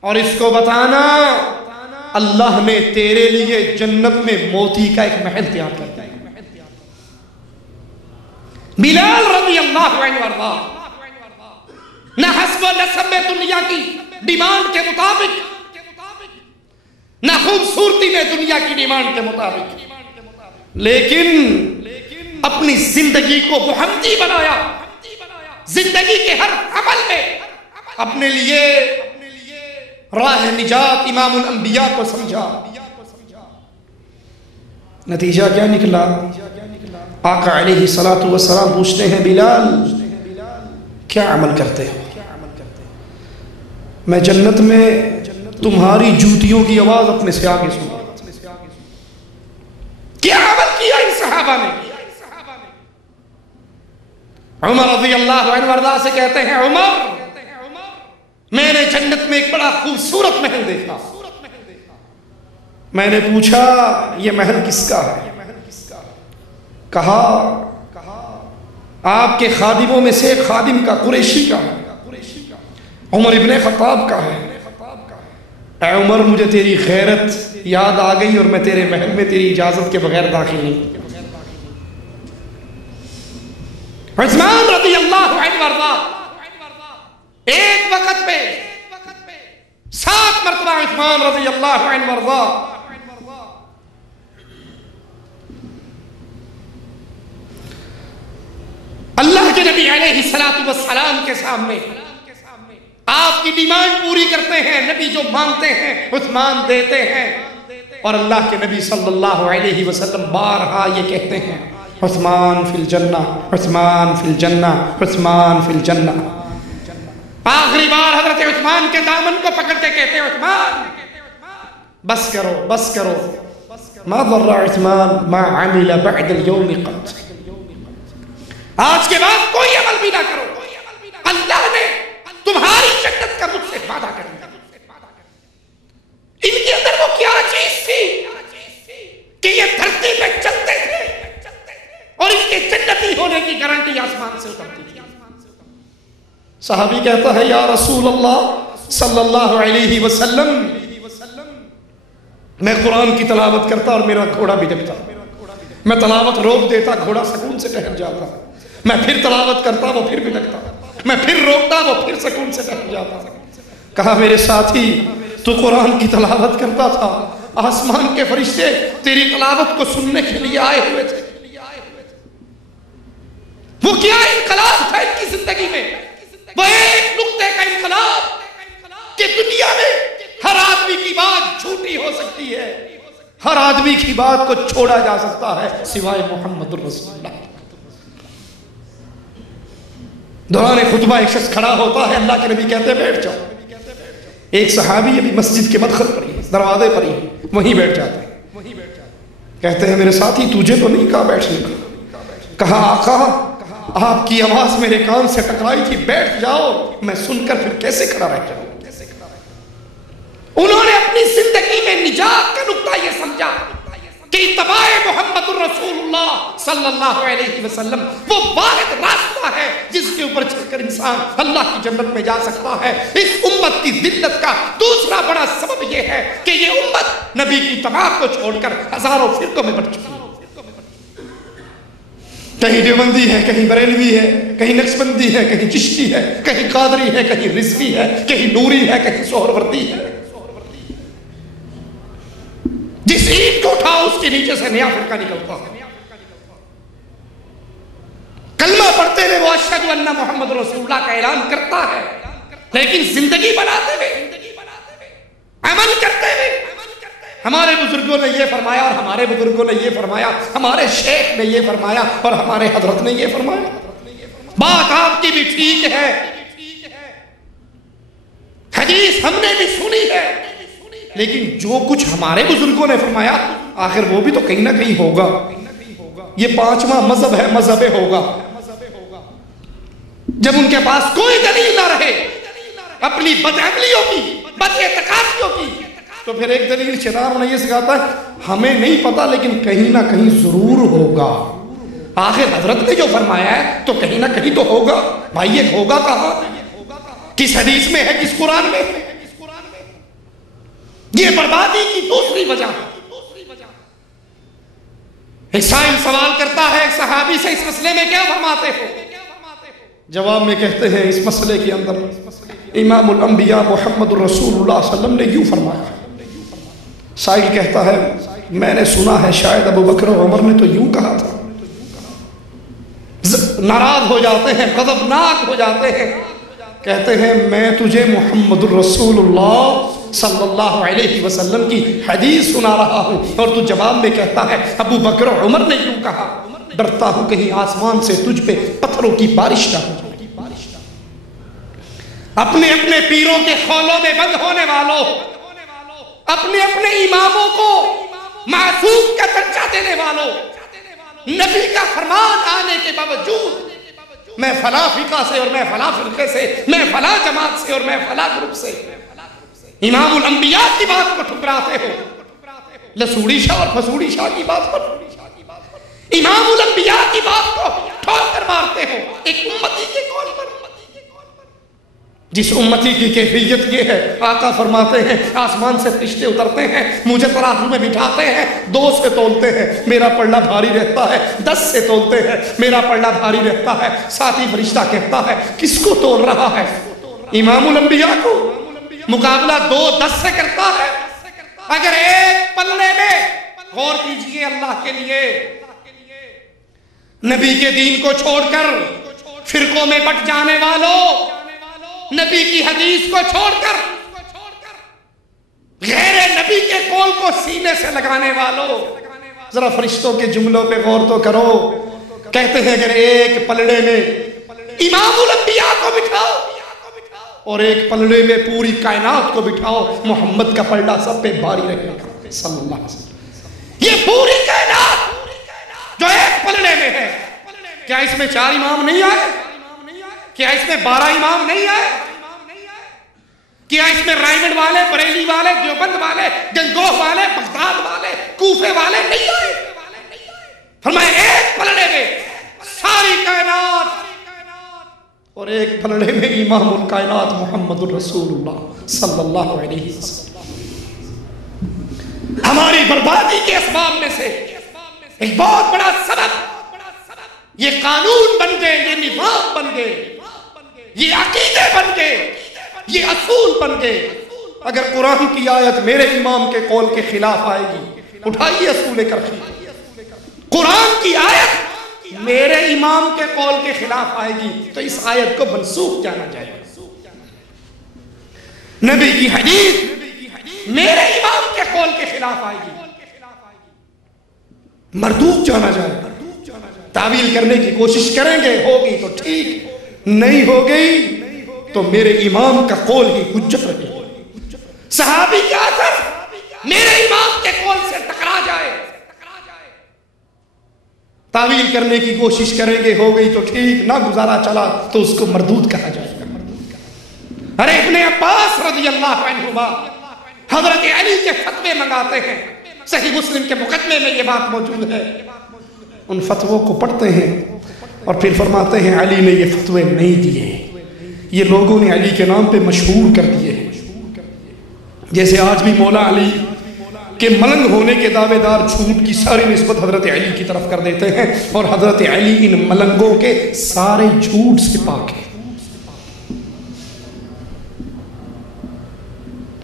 اور اس کو بتانا اللہ نے تیرے لیے جنت میں موتی کا ایک محل تیار کر دیا. بلال رضی اللہ عنہ وارضا نہ حسب و نسب میں دنیا کی ڈیمانڈ کے مطابق، نہ خوبصورتی میں دنیا کی ڈیمانڈ کے مطابق، لیکن اپنی زندگی کو محمدی بنایا. زندگی کے ہر عمل میں اپنے لیے راہ نجات امام الانبیاء کو سمجھا. نتیجہ کیا نکلا؟ آقا علیہ السلام پوچھتے ہیں بلال کیا عمل کرتے ہو؟ میں جنت میں تمہاری جوتیوں کی آواز اپنے سے آگے سنا. کیا عمل کیا ان صحابہ نے؟ عمر رضی اللہ عنہ وارضا سے کہتے ہیں عمر میں نے جنت میں ایک بڑا خوبصورت محل دیکھا. میں نے پوچھا یہ محل کس کا ہے؟ کہا آپ کے خادموں میں سے خادم کا، قریشی کا ہے، عمر ابن خطاب کا ہے. اے عمر مجھے تیری غیرت یاد آ گئی اور میں تیرے محل میں تیری اجازت کے بغیر داخل نہیں. عثمان رضی اللہ عنہ وارضا ایک وقت پہ 7 مرتبہ عثمان رضی اللہ عنہ وارضا اللہ کے نبی علیہ السلام کے سامنے آپ کی ڈیمانڈ پوری کرتے ہیں. نبی جو مانگتے ہیں عثمان دیتے ہیں، اور اللہ کے نبی صلی اللہ علیہ وسلم بارہا یہ کہتے ہیں عثمان فی الجنہ، عثمان فی الجنہ، عثمان فی الجنہ. آخری بار حضرت عثمان کے دامن کو پکڑ کے کہتے ہیں عثمان بس کرو بس کرو، ما ضر عثمان ما عمل بعد اليوم قط. آج کے بعد کوئی عمل بھی نہ کرو، اللہ نے تمہاری جنت کا مجھ سے وعدہ کر دیا. ان کے اندر وہ کیا چیز تھی کہ یہ دھرتی پہ چلتے تھے اور ان کے جنتی ہونے کی گارنٹی آسمان سے اترتی تھی. صحابی کہتا ہے یا رسول اللہ صلی اللہ علیہ وسلم میں قرآن کی تلاوت کرتا اور میرا گھوڑا بھی دبتا، میں تلاوت روک دیتا گھوڑا سکون سے ٹہل جاتا، میں پھر تلاوت کرتا وہ پھر بھی لگتا، میں پھر روکتا وہ پھر سکون سے ٹہل جاتا. کہا میرے ساتھی تو قرآن کی تلاوت کرتا تھا، آسمان کے فرشتے تیری تلاوت کو سننے کے لیے آئے ہوئے تھے، وہ کیا انقلاب تھا ان کی زندگی میں؟ وہ ایک نقطے کا انقلاب کہ دنیا میں ہر آدمی کی بات جھوٹی ہو سکتی ہے، ہر آدمی کی بات کو چھوڑا جا سکتا ہے سوائے محمد الرسول اللہ۔ دوران خطبہ ایک شخص کھڑا ہوتا ہے، اللہ کے نبی کہتے ہیں بیٹھ جاؤ۔ ایک صحابی ابھی مسجد کے مدخل پر ہی، دروازے پر ہی وہیں بیٹھ جاتے ہیں۔ کہتے ہیں میرے ساتھی تجھے تو نہیں کہا بیٹھنے کا۔ کہا آقا آپ کی آواز میرے کان سے ٹکرائی تھی، بیٹھ جاؤ، میں سن کر پھر کیسے کھڑا رہ جاؤں؟ انہوں نے اپنی زندگی میں نجات کا نقطہ یہ سمجھا کہ اتباع محمد الرسول اللہ صلی اللہ علیہ وسلم وہ واحد راستہ ہے جس کے اوپر چل کر انسان اللہ کی جنت میں جا سکتا ہے۔ اس امت کی ذلت کا دوسرا بڑا سبب یہ ہے کہ یہ امت نبی کی اتباع کو چھوڑ کر ہزاروں فرقوں میں بٹ چکی ہے۔ کہیں دیوبندی ہے، کہیں بریلوی ہے، کہیں نقشبندی ہے، کہیں چشتی ہے، کہیں قادری ہے، کہیں رضوی ہے، کہیں نوری ہے، کہیں سہروردی ہے۔ جس اینٹ کو اٹھاؤ اس کے نیچے سے نیا فرقہ نکلتا ہے۔ کلمہ پڑھتے ہوئے وہ اشہد ان محمد رسول اللہ کا اعلان کرتا ہے، لیکن زندگی بناتے ہوئے، عمل کرتے ہوئے، ہمارے بزرگوں نے یہ فرمایا اور ہمارے بزرگوں نے یہ فرمایا، ہمارے شیخ نے یہ فرمایا اور ہمارے حضرت نے یہ فرمایا۔ بات آپ کی بھی ٹھیک ہے، حدیث ہم نے بھی سنی ہے، لیکن جو کچھ ہمارے بزرگوں نے فرمایا آخر وہ بھی تو کہیں نہ کہیں ہوگا۔ یہ پانچواں مذہب ہے، مذہب ہوگا۔ جب ان کے پاس کوئی دلیل نہ رہے اپنی بدعملیوں کی، بد اعتقادیوں کی، تو پھر ایک دلیل شیطان انہیں یہ سکھاتا ہے ہمیں نہیں پتا لیکن کہیں نہ کہیں ضرور ہوگا۔ آخر حضرت نے جو فرمایا ہے تو کہیں نہ کہیں تو ہوگا۔ بھائی یہ ہوگا کہاں؟ کس حدیث میں ہے، کس قرآن میں ہے؟ یہ بربادی کی دوسری وجہ ہے۔ ایک سائل سوال کرتا ہے ایک صحابی سے اس مسئلے میں کیا فرماتے ہو؟ جواب میں کہتے ہیں اس مسئلے کے اندر امام الانبیاء محمد الرسول اللہ صلی اللہ علیہ وسلم نے یوں فرمایا۔ سائل کہتا ہے میں نے سنا ہے شاید ابو بکر و عمر نے تو یوں کہا تھا۔ ناراض ہو جاتے ہیں، غضبناک ہو جاتے ہیں، کہتے ہیں میں تجھے محمد الرسول اللہ صلی اللہ علیہ وسلم کی حدیث سنا رہا ہوں اور تو جواب میں کہتا ہے ابو بکر و عمر نے یوں کہا۔ ڈرتا ہوں کہیں آسمان سے تجھ پہ پتھروں کی بارش نہ ہو جائے۔ اپنے اپنے پیروں کے خولوں میں بند ہونے والوں، اپنے اپنے اماموں کو معصوم کا درجہ دینے والوں، نبی کا فرمان آنے کے باوجود میں فلاں فرقہ سے اور میں فلاں فرقے سے، میں فلاں جماعت سے اور میں فلاں گروپ سے، امام الانبیاء کی بات کو ٹھکراتے ہو، لسوڑی شاہ اور فسوڑی شاہ کی بات پر، امام الانبیاء کی بات کو ٹھوک کر مارتے ہو ایک امتی کے قول پر۔ جس امتی کی کیفیت یہ ہے، آقا فرماتے ہیں آسمان سے فرشتے اترتے ہیں، مجھے ترازو میں بٹھاتے ہیں، 2 سے تولتے ہیں میرا پلڑا بھاری رہتا ہے، 10 سے تولتے ہیں میرا پلڑا بھاری رہتا ہے۔ ساتھی فرشتہ کہتا ہے کس کو تول رہا ہے؟ امام الانبیاء کو۔ مقابلہ 2 10 سے کرتا ہے۔ اگر ایک پلڑے میں، غور کیجئے اللہ کے لیے، نبی کے دین کو چھوڑ کر فرقوں میں بٹ جانے والوں، نبی کی حدیث کو چھوڑ کر غیر نبی کے قول کو سینے سے لگانے والوں، ذرا فرشتوں کے جملوں پہ غور تو کرو۔ کہتے ہیں اگر ایک پلڑے میں امام الانبیاء کو بٹھاؤ اور ایک پلڑے میں پوری کائنات کو بٹھاؤ، محمد کا پلڑا سب پہ بھاری رہے گا صلی اللہ علیہ وسلم۔ یہ پوری کائنات جو ایک پلڑے میں ہے، کیا اس میں 4 امام نہیں آئے؟ کیا اس میں 12 امام نہیں آئے؟ کیا اس میں رائمنڈ والے، بریلی والے، دیوبند والے، گنگوہ والے، بغداد والے، کوفے والے نہیں آئے؟ فرمایا ایک پلڑے میں ساری کائنات اور ایک پلڑے میں امام الکائنات محمد الرسول اللہ صلی اللہ علیہ وسلم۔ ہماری بربادی کے اسباب میں سے ایک بہت بڑا سبب یہ قانون بن گئے، یہ نظام بن گئے، یہ عقیدے بن گئے، یہ اصول بن گئے۔ اگر قرآن کی آیت میرے امام کے قول کے خلاف آئے گی، اٹھائیے اصول کرخی۔ قرآن کی آیت میرے امام کے قول کے خلاف آئے گی تو اس آیت کو منسوخ جانا جائے گا۔ نبی کی حدیث میرے امام کے قول کے خلاف آئے گی، مردود جانا جائے گا۔ تعویل کرنے کی کوشش کریں گے، ہوگی تو ٹھیک، نہیں ہو گئی تو میرے امام کا قول ہی حجت رہے گی۔ صحابی کا اثر میرے امام کے قول سے ٹکرا جائے، تعویل کرنے کی کوشش کریں گے، ہو گئی تو ٹھیک، نہ گزارا چلا تو اس کو مردود کہا جائے گا۔ ارے ابن عباس رضی اللہ عنہما حضرت علی کے فتوے منگاتے ہیں، صحیح مسلم کے مقدمے میں یہ بات موجود ہے، ان فتووں کو پڑھتے ہیں اور پھر فرماتے ہیں علی نے یہ فتوے نہیں دیے، یہ لوگوں نے علی کے نام پہ مشہور کر دیے ہیں۔ جیسے آج بھی مولا علی کہ ملنگ ہونے کے دعوے دار جھوٹ کی ساری نسبت حضرت علی کی طرف کر دیتے ہیں، اور حضرت علی ان ملنگوں کے سارے جھوٹ سے پاک ہے۔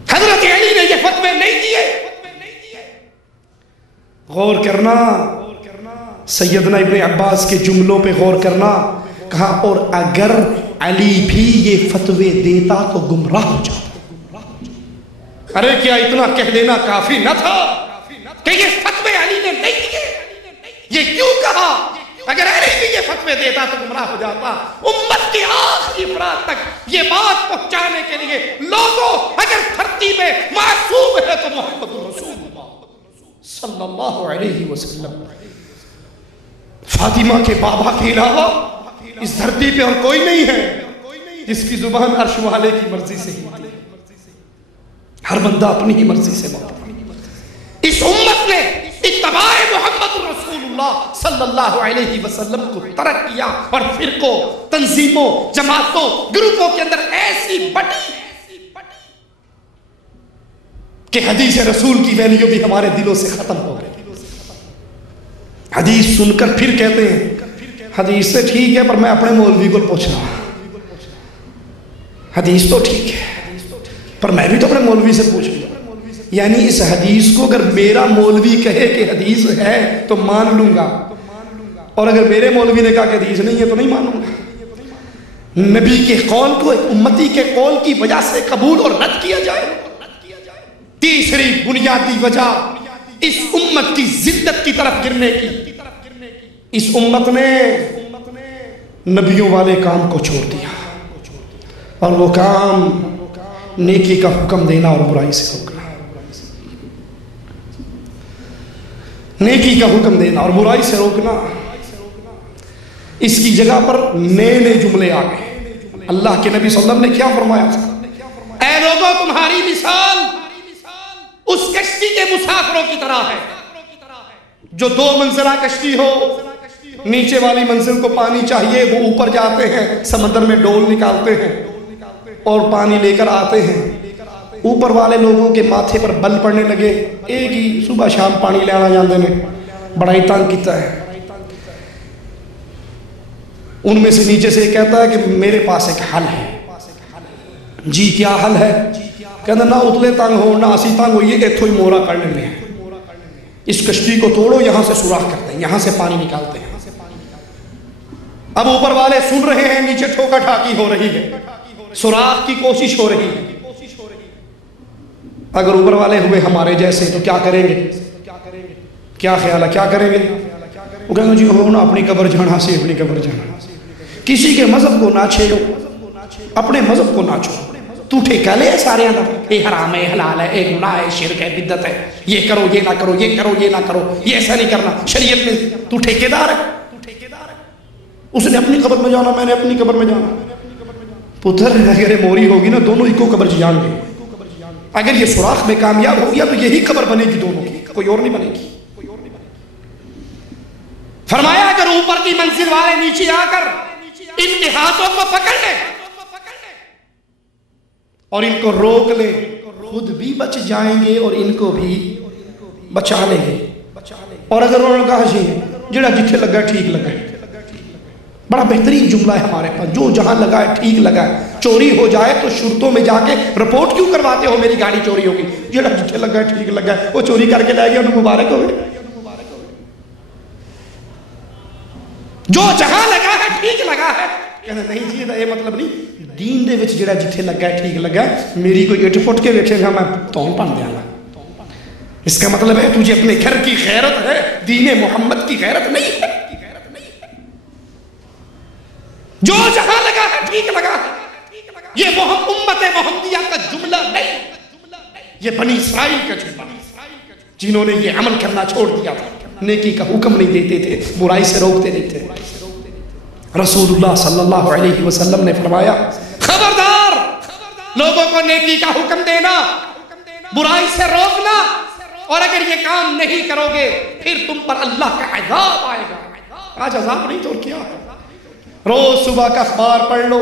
حضرت علی نے یہ فتوے نہیں دیے۔ غور کرنا، سیدنا ابن عباس کے جملوں پہ غور کرنا، کہا اور اگر علی بھی یہ فتوے دیتا تو گمراہ ہو جاتا۔ ارے کیا اتنا کہہ دینا کافی نہ تھا کہ یہ فتوے علی نے نہیں دیے؟ یہ کیوں کہا؟ اگر علی بھی یہ فتوے دیتا تو گمراہ ہو جاتا۔ امت کی آخری افراد تک یہ بات پہنچانے کے لیے لوگوں، اگر دھرتی میں معصوم ہے تو محمد رسول اللہ صلی اللہ علیہ وسلم۔ فاطمہ کے بابا کے علاوہ اس دھرتی پہ اور کوئی نہیں ہے جس کی زبان عرش والے کی مرضی سے ہی تھی۔ ہر بندہ اپنی ہی مرضی سے بات۔ اس امت نے اتباع محمد رسول اللہ صلی اللہ علیہ وسلم کو ترک کیا، اور فرقوں، تنظیموں، جماعتوں، گروپوں کے اندر ایسی بڑی کہ حدیث رسول کی ویلیو بھی ہمارے دلوں سے ختم ہو گئی۔ حدیث سن کر پھر کہتے ہیں حدیث سے ٹھیک ہے پر میں اپنے مولوی کو پوچھ رہا ہوں، حدیث تو ٹھیک ہے پر میں بھی تو اپنے مولوی سے پوچھ لوں۔ یعنی اس حدیث کو اگر میرا مولوی کہے کہ حدیث ہے تو مان لوں گا، اور اگر میرے مولوی نے کہا کہ حدیث نہیں ہے تو نہیں مانوں گا۔ نبی کے قول کو امتی کے قول کی وجہ سے قبول اور رد کیا جائے۔ تیسری بنیادی وجہ اس امت کی زدت کی طرف گرنے کی، اس امت نے نبیوں والے کام کو چھوڑ دیا، اور وہ کام نیکی کا حکم دینا اور برائی سے روکنا، نیکی کا حکم دینا اور برائی سے روکنا۔ اس کی جگہ پر نئے نئے جملے آ گئے۔ اللہ کے نبی صلی اللہ علیہ وسلم نے کیا فرمایا تھا؟ اے لوگوں تمہاری مثال اس کشتی کے مسافروں کی طرح ہے جو دو منزلہ کشتی ہو، نیچے والی منزل کو پانی چاہیے، وہ اوپر جاتے ہیں، سمندر میں ڈول نکالتے ہیں اور پانی لے کر آتے ہیں۔ اوپر والے لوگوں کے ماتھے پر بل پڑنے لگے، ایک ہی صبح شام پانی لے آنا جاندے نے، بڑا ہی تنگ کیتا ہے۔ ان میں سے نیچے سے کہتا ہے کہ میرے پاس ایک حل ہے۔ جی کیا حل ہے؟ کہتا نہ اتلے تنگ ہو نہ اسی تنگ ہوئیے، ایتھو ہی مورا کر لیں، اس کشتی کو توڑو، یہاں سے سوراخ کرتے ہیں، یہاں سے پانی نکالتے ہیں۔ اب اوپر والے سن رہے ہیں، نیچے ٹھوکا ٹھاکی ہو رہی ہے، سوراخ کی کوشش ہو رہی ہے۔ اگر اوپر والے ہوئے ہمارے جیسے تو کیا کریں گے؟ کیا خیال ہے کیا کریں گے؟ وہ کہیں گے جی ہو نا اپنی قبر جانا سی، اپنی قبر جانا۔ کسی کے مذہب کو نہ چھیڑو، اپنے مذہب کو نہ چھوڑو۔ تو ٹھیکہ لے سارے اندر، یہ حرام ہے، حلال ہے، یہ گناہ ہے، شرک ہے، بدعت ہے، یہ کرو یہ نہ کرو، یہ کرو یہ نہ کرو، یہ ایسا نہیں کرنا شریعت میں۔ تو ٹھیکیدار ہے، اس نے اپنی قبر میں جانا، میں نے اپنی قبر میں جانا۔ پتر اگر موری ہوگی نا دونوں ہی کو قبر جان گے۔ اگر یہ سوراخ میں کامیاب ہو گیا تو یہی قبر بنے گی دونوں کی، کوئی اور نہیں بنے گی۔ فرمایا اگر اوپر کی منزل والے نیچے آ کر ان کے ہاتھوں کو پکڑ لیں اور ان کو روک لیں، خود بھی بچ جائیں گے اور ان کو بھی بچا لیں گے۔ اور اگر انہوں نے کہا جی جڑا جتھے لگا ٹھیک لگا ہے، بڑا بہترین جملہ ہے ہمارے پاس، جو جہاں لگا ہے ٹھیک لگا ہے۔ چوری ہو جائے تو شرطوں میں جا کے رپورٹ کیوں کرواتے ہو میری گاڑی چوری ہوگی؟ جڑا جتھے لگا ہے ٹھیک لگا ہے، وہ چوری کر کے لائے گیا، انہیں مبارک ہوئے۔ جو جہاں لگا ہے ٹھیک لگا ہے. کہنا نہیں جی یہ مطلب نہیں دین دے وچ جڑا جتھے لگا ہے ٹھیک لگا ہے. میری کوئی اٹھ پٹ کے بیٹھے گا میں تون پن دیاں گا. اس کا مطلب ہے تجھے اپنے گھر کی غیرت ہے, دین محمد کی غیرت نہیں ہے. جو جہاں لگا ہے ٹھیک لگا ہے. یہ امت محمدیہ کا جملہ نہیں, یہ بنی اسرائیل کا جملہ, جنہوں نے یہ عمل کرنا چھوڑ دیا تھا. نیکی کا حکم نہیں دیتے تھے, برائی سے روکتے نہیں تھے. رسول اللہ صلی اللہ علیہ وسلم نے فرمایا خبردار لوگوں کو نیکی کا حکم دینا, برائی سے روکنا, اور اگر یہ کام نہیں کرو گے پھر تم پر اللہ کا عذاب آئے گا. آج عذاب نہیں تو کیا ہے. روز صبح کا اخبار پڑھ لو.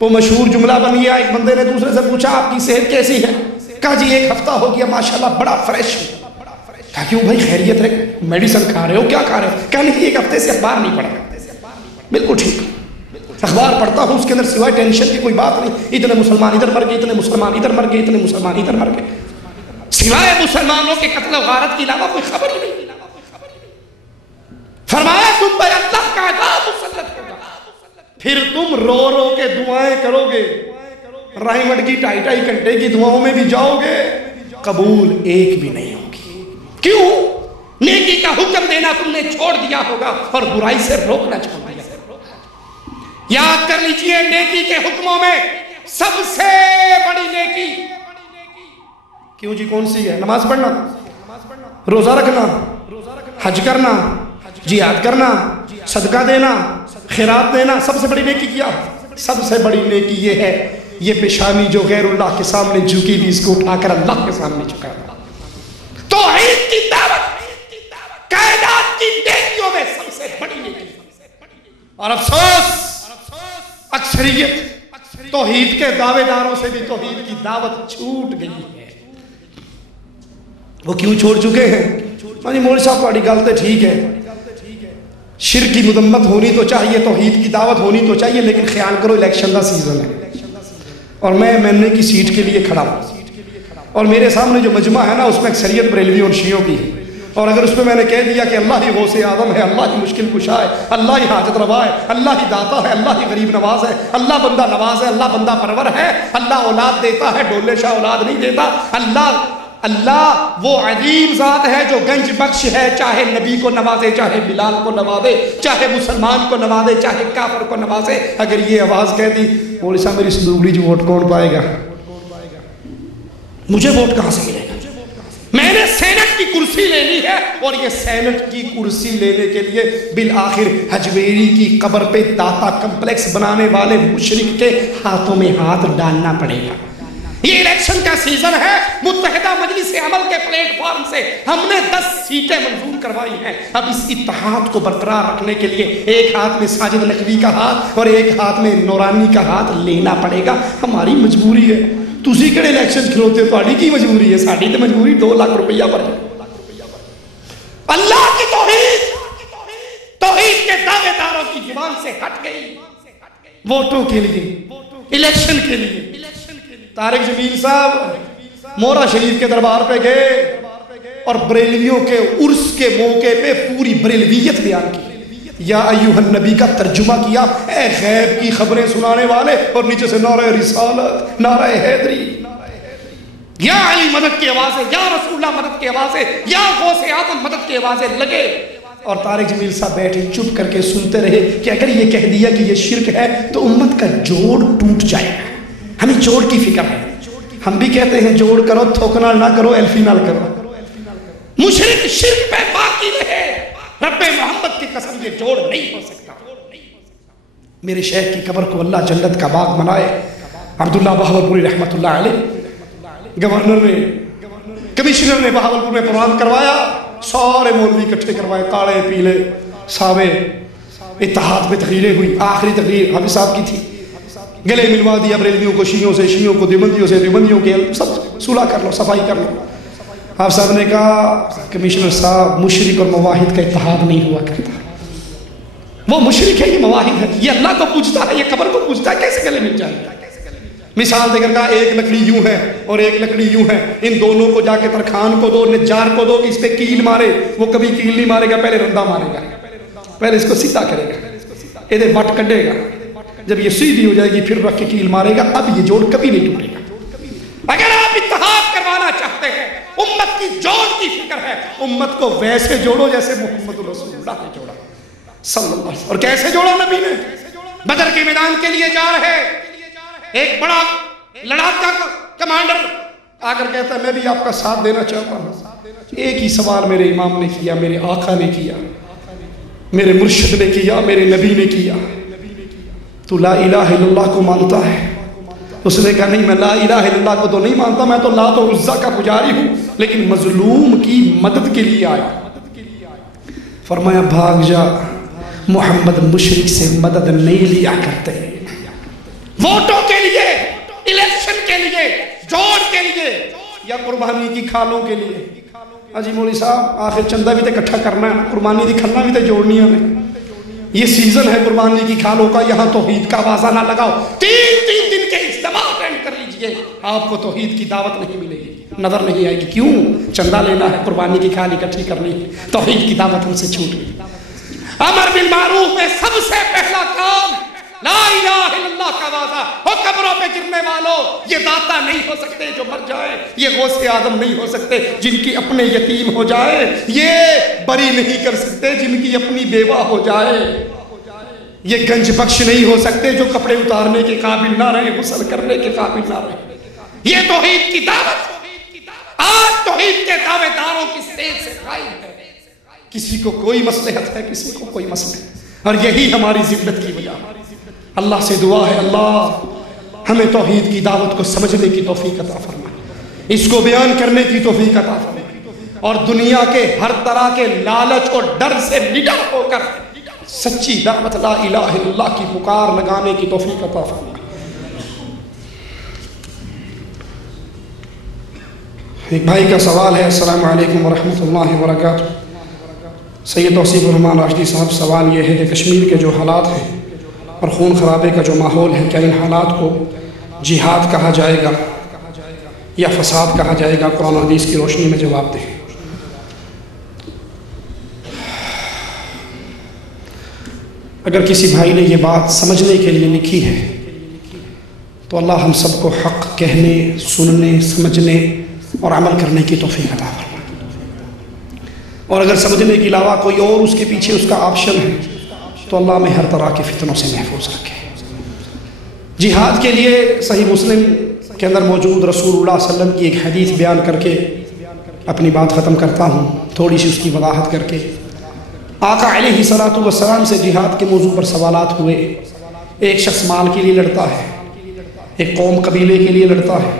وہ مشہور جملہ بن گیا, ایک بندے نے دوسرے سے پوچھا آپ کی صحت کیسی ہے؟ کہا جی 1 ہفتہ ہو گیا ماشاءاللہ بڑا فریش ہوں. کہا کیوں بھائی خیریت ہے, میڈیسن کھا رہے ہو, کیا کھا رہے ہو؟ کہا نہیں 1 ہفتے سے اخبار نہیں پڑھا. بالکل ٹھیک, اخبار پڑھتا ہوں اس کے اندر سوائے ٹینشن کی کوئی بات نہیں. اتنے مسلمان ادھر مر گئے, اتنے مسلمان ادھر مر گئے, اتنے مسلمان ادھر مر گئے, سوائے مسلمانوں کے قتل و غارت کے علاوہ کوئی خبر ہی نہیں. فرمایا تم پر اللہ کا عذاب مسلط ہوگا, پھر تم رو رو کے دعائیں کرو گے, رحمت کی 2.5 گھنٹے کی دعاؤں میں بھی جاؤ گے, قبول ایک بھی نہیں ہوگی. کیوں؟ نیکی کا حکم دینا تم نے چھوڑ دیا ہوگا اور برائی سے روکنا چھوڑ دیا. یاد کر لیجئے نیکی کے حکموں میں سب سے بڑی نیکی کیوں جی کون سی ہے؟ نماز پڑھنا, روزہ رکھنا, حج کرنا, جہاد کرنا, صدقہ دینا, خیرات دینا. سب سے بڑی نیکی کیا؟ سب سے بڑی نیکی یہ ہے یہ پیشانی جو غیر اللہ کے سامنے جھکی بھی اس کو اٹھا کر اللہ کے سامنے جھکا. توحید کی دعوت کائنات کی نیکیوں میں سب سے بڑی نیکی. اور افسوس اکثریت توحید کے دعوے داروں سے بھی توحید کی دعوت چھوٹ گئی ہے. وہ کیوں چھوڑ چکے ہیں؟ مولوی مول صاحب تھوڑی گل تے ٹھیک ہے, شرک کی مذمت ہونی تو چاہیے, توحید کی دعوت ہونی تو چاہیے, لیکن خیال کرو الیکشن کا سیزن ہے اور میں نے کی سیٹ کے لیے کھڑا ہوں, اور میرے سامنے جو مجمع ہے نا اس میں اکثریت بریلوی اور شیعوں کی ہے. اور اگر اس میں میں نے کہہ دیا کہ اللہ ہی غوث اعظم ہے, اللہ ہی مشکل کشا ہے, اللہ ہی حاجت روا ہے, اللہ ہی داتا ہے, اللہ ہی غریب نواز ہے, اللہ بندہ نواز ہے, اللہ بندہ پرور ہے, اللہ اولاد دیتا ہے, ڈولے شاہ اولاد نہیں دیتا, اللہ وہ عظیم ذات ہے جو گنج بخش ہے, چاہے نبی کو نوازے, چاہے بلال کو نوازے, چاہے مسلمان کو نوازے, چاہے کافر کو نوازے. اگر یہ آواز کہہ دی مولوی صاحب میری صندوقڑی جو ووٹ کون پائے گا, مجھے ووٹ کہاں سے ملے گا؟ میں نے سینٹ کی کرسی لینی ہے, اور یہ سینٹ کی کرسی لینے کے لیے بالآخر حجویری کی قبر پہ داتا کمپلیکس بنانے والے مشرک کے ہاتھوں میں ہاتھ ڈالنا پڑے گا. یہ الیکشن کا سیزن ہے. متحدہ مجلس عمل کے پلیٹ فارم سے ہم نے 10 سیٹیں منظور کروائی ہیں. اب اس اتحاد کو برقرار رکھنے کے لیے ایک ہاتھ میں ساجد نقوی کا ہاتھ اور ایک ہاتھ میں نورانی کا ہاتھ لینا پڑے گا. ہماری مجبوری ہے. تسی کہڑے الیکشن کھلوتے ہو, تہاڈی کی مجبوری ہے؟ ساڈی تے مجبوری 2 لاکھ روپیہ پر اللہ کی توحید کے دعوے داروں کی زبان سے ہٹ گئی. ووٹوں کے لیے, الیکشن کے لیے. طارق جمیل صاحب مورا شریف کے دربار پہ گئے اور بریلویوں کے عرس کے موقع پہ پوری بریلویت بیان کی. یا ایوہ النبی کا ترجمہ کیا, اے غیب کی خبریں سنانے والے, اور نیچے سے نعرہ رسالت, نعرہ حیدری, یا علی مدد کی آوازیں, یا رسول اللہ مدد کی آوازیں, یا غوث اعظم مدد کی آوازیں لگے. اور طارق جمیل صاحب بیٹھے چپ کر کے سنتے رہے کہ اگر یہ کہہ دیا کہ یہ شرک ہے تو امت کا جوڑ ٹوٹ جائے گا. ہمیں جوڑ کی فکر ہے. ہم بھی کہتے ہیں جوڑ کرو, تھوکنال نہ کرو, الفینال کرو. مشرک شرک پہ باقی رہے, رب محمد کی قسم یہ جوڑ نہیں ہو سکتا. میرے شیخ کی قبر کو اللہ جنت کا باغ بنائے. عبداللہ بہاولپوری رحمت اللہ علیہ گورنر نے, کمشنر نے بہاولپور میں پروگرام کروایا, سارے مولوی اکٹھے کروائے, کالے پیلے ساوے, اتحاد پہ تقریریں ہوئی. آخری تقریر حافظ صاحب کی تھی. گلے ملوا دیا بریلویوں کو شیعوں سے, شیعوں کو دیوبندیوں سے, دیوبندیوں کے سب صلح کر لو, صفائی کر لو. آپ صاحب نے کہا کمشنر صاحب مشرک اور مواحد کا اتحاد نہیں ہوا کرتا. وہ مشرک ہے, یہ مواحد ہے. یہ اللہ کو پوجتا ہے, یہ قبر کو پوجتا ہے, کیسے گلے مل جائے گا؟ مثال دے کر کہا ایک لکڑی یوں ہے اور ایک لکڑی یوں ہے, ان دونوں کو جا کے ترخان کو دو, نجار کو دو کہ اس پہ کیل مارے. وہ کبھی کیل نہیں مارے گا, پہلے رندہ مارے گا. پہلے اس کو سیدھا کرے گا، یہ وٹ کڈے گا، جب یہ سیدھی ہو جائے گی پھر رکھ کے کیل مارے گا، اب یہ جوڑ کبھی نہیں ٹوٹے گا۔ اگر آپ اتحاد کروانا چاہتے ہیں، امت کی جوڑ کی فکر ہے، امت کو ویسے جوڑو جیسے محمد رسول اللہ نے جوڑا صلی اللہ علیہ وسلم۔ اور کیسے جوڑا نبی نے؟ بدر کے میدان کے لیے جا رہے، ایک بڑا لڑاکا کمانڈر آ کر کہتا ہے میں بھی آپ کا ساتھ دینا چاہتا ہوں۔ ایک ہی سوال میرے امام نے کیا، میرے آقا نے کیا، میرے مرشد نے کیا، میرے نبی نے کیا، تو لا الہ الا اللہ کو مانتا ہے؟ اس نے کہا نہیں، میں لا الہ الا اللہ کو تو نہیں مانتا، میں تو لات و عزا کا پجاری ہوں، لیکن مظلوم کی مدد کے لیے آیا۔ فرمایا بھاگ جا، محمد مشرک سے مدد نہیں لیا کرتے، ووٹوں کے لیے، الیکشن کے لیے، جوڑ کے لیے یا قربانی کی کھالوں کے لیے۔ جی مولوی صاحب آخر چندہ بھی تے اکٹھا کرنا ہے، قربانی دی کھلنا بھی تے جوڑنی ہے، یہ سیزن ہے قربانی کی کھالوں کا، یہاں توحید کا آوازہ نہ لگاؤ، تین دن کے اجتماع اٹینڈ کر لیجئے، آپ کو توحید کی دعوت نہیں ملے گی، نظر نہیں آئے گی۔ کیوں؟ چندہ لینا ہے، قربانی کی کھال اکٹھی کرنی ہے، توحید کی دعوت ہم سے چھوٹ گئی۔ امر بالمعروف میں سب سے پہلا کام لا الہ الا اللہ کا آوازہ ہو۔ قبروں پہ گرنے والوں، یہ داتا نہیں ہو سکتے جو مر جائے، یہ غوث اعظم نہیں ہو سکتے جن کی اپنے یتیم ہو جائے، یہ بری نہیں کر سکتے جن کی اپنی بیوہ ہو جائے، یہ گنج بخش نہیں ہو سکتے جو کپڑے اتارنے کے قابل نہ رہے، غسل کرنے کے قابل نہ رہے۔ یہ توحید کی دعوت آج توحید کے دعوے داروں کی سٹیج سے غائب ہے۔ کسی کو کوئی مصلحت ہے، کسی کو کوئی مصلحت، اور یہی ہماری ذلت کی وجہ ہے۔ اللہ سے دعا ہے اللہ ہمیں توحید کی دعوت کو سمجھنے کی توفیق عطا فرمائے، اس کو بیان کرنے کی توفیق عطا فرمائے، اور دنیا کے ہر طرح کے لالچ اور ڈر سے نڈر ہو کر سچی دعوت لا الہ الا اللہ کی پکار لگانے کی توفیق عطا فرمائے۔ ایک بھائی کا سوال ہے، السلام علیکم ورحمۃ اللہ وبرکاتہ۔ سید توصیف الرحمان راشدی صاحب، سوال یہ ہے کہ کشمیر کے جو حالات ہیں اور خون خرابے کا جو ماحول ہے، کیا ان حالات کو جہاد کہا جائے گا یا فساد کہا جائے گا؟ قرآن و حدیث کی روشنی میں جواب دیں۔ اگر کسی بھائی نے یہ بات سمجھنے کے لیے لکھی ہے تو اللہ ہم سب کو حق کہنے، سننے، سمجھنے اور عمل کرنے کی توفیق عطا فرمائے، اور اگر سمجھنے کے علاوہ کوئی اور اس کے پیچھے اس کا آپشن ہے تو اللہ میں ہر طرح کے فتنوں سے محفوظ رکھے۔ جہاد کے لیے صحیح مسلم کے اندر موجود رسول اللہ صلی اللہ علیہ وسلم کی ایک حدیث بیان کر کے اپنی بات ختم کرتا ہوں، تھوڑی سی اس کی وضاحت کر کے۔ آقا علیہ الصلوۃ والسلام سے جہاد کے موضوع پر سوالات ہوئے۔ ایک شخص مال کے لیے لڑتا ہے، ایک قوم قبیلے کے لیے لڑتا ہے،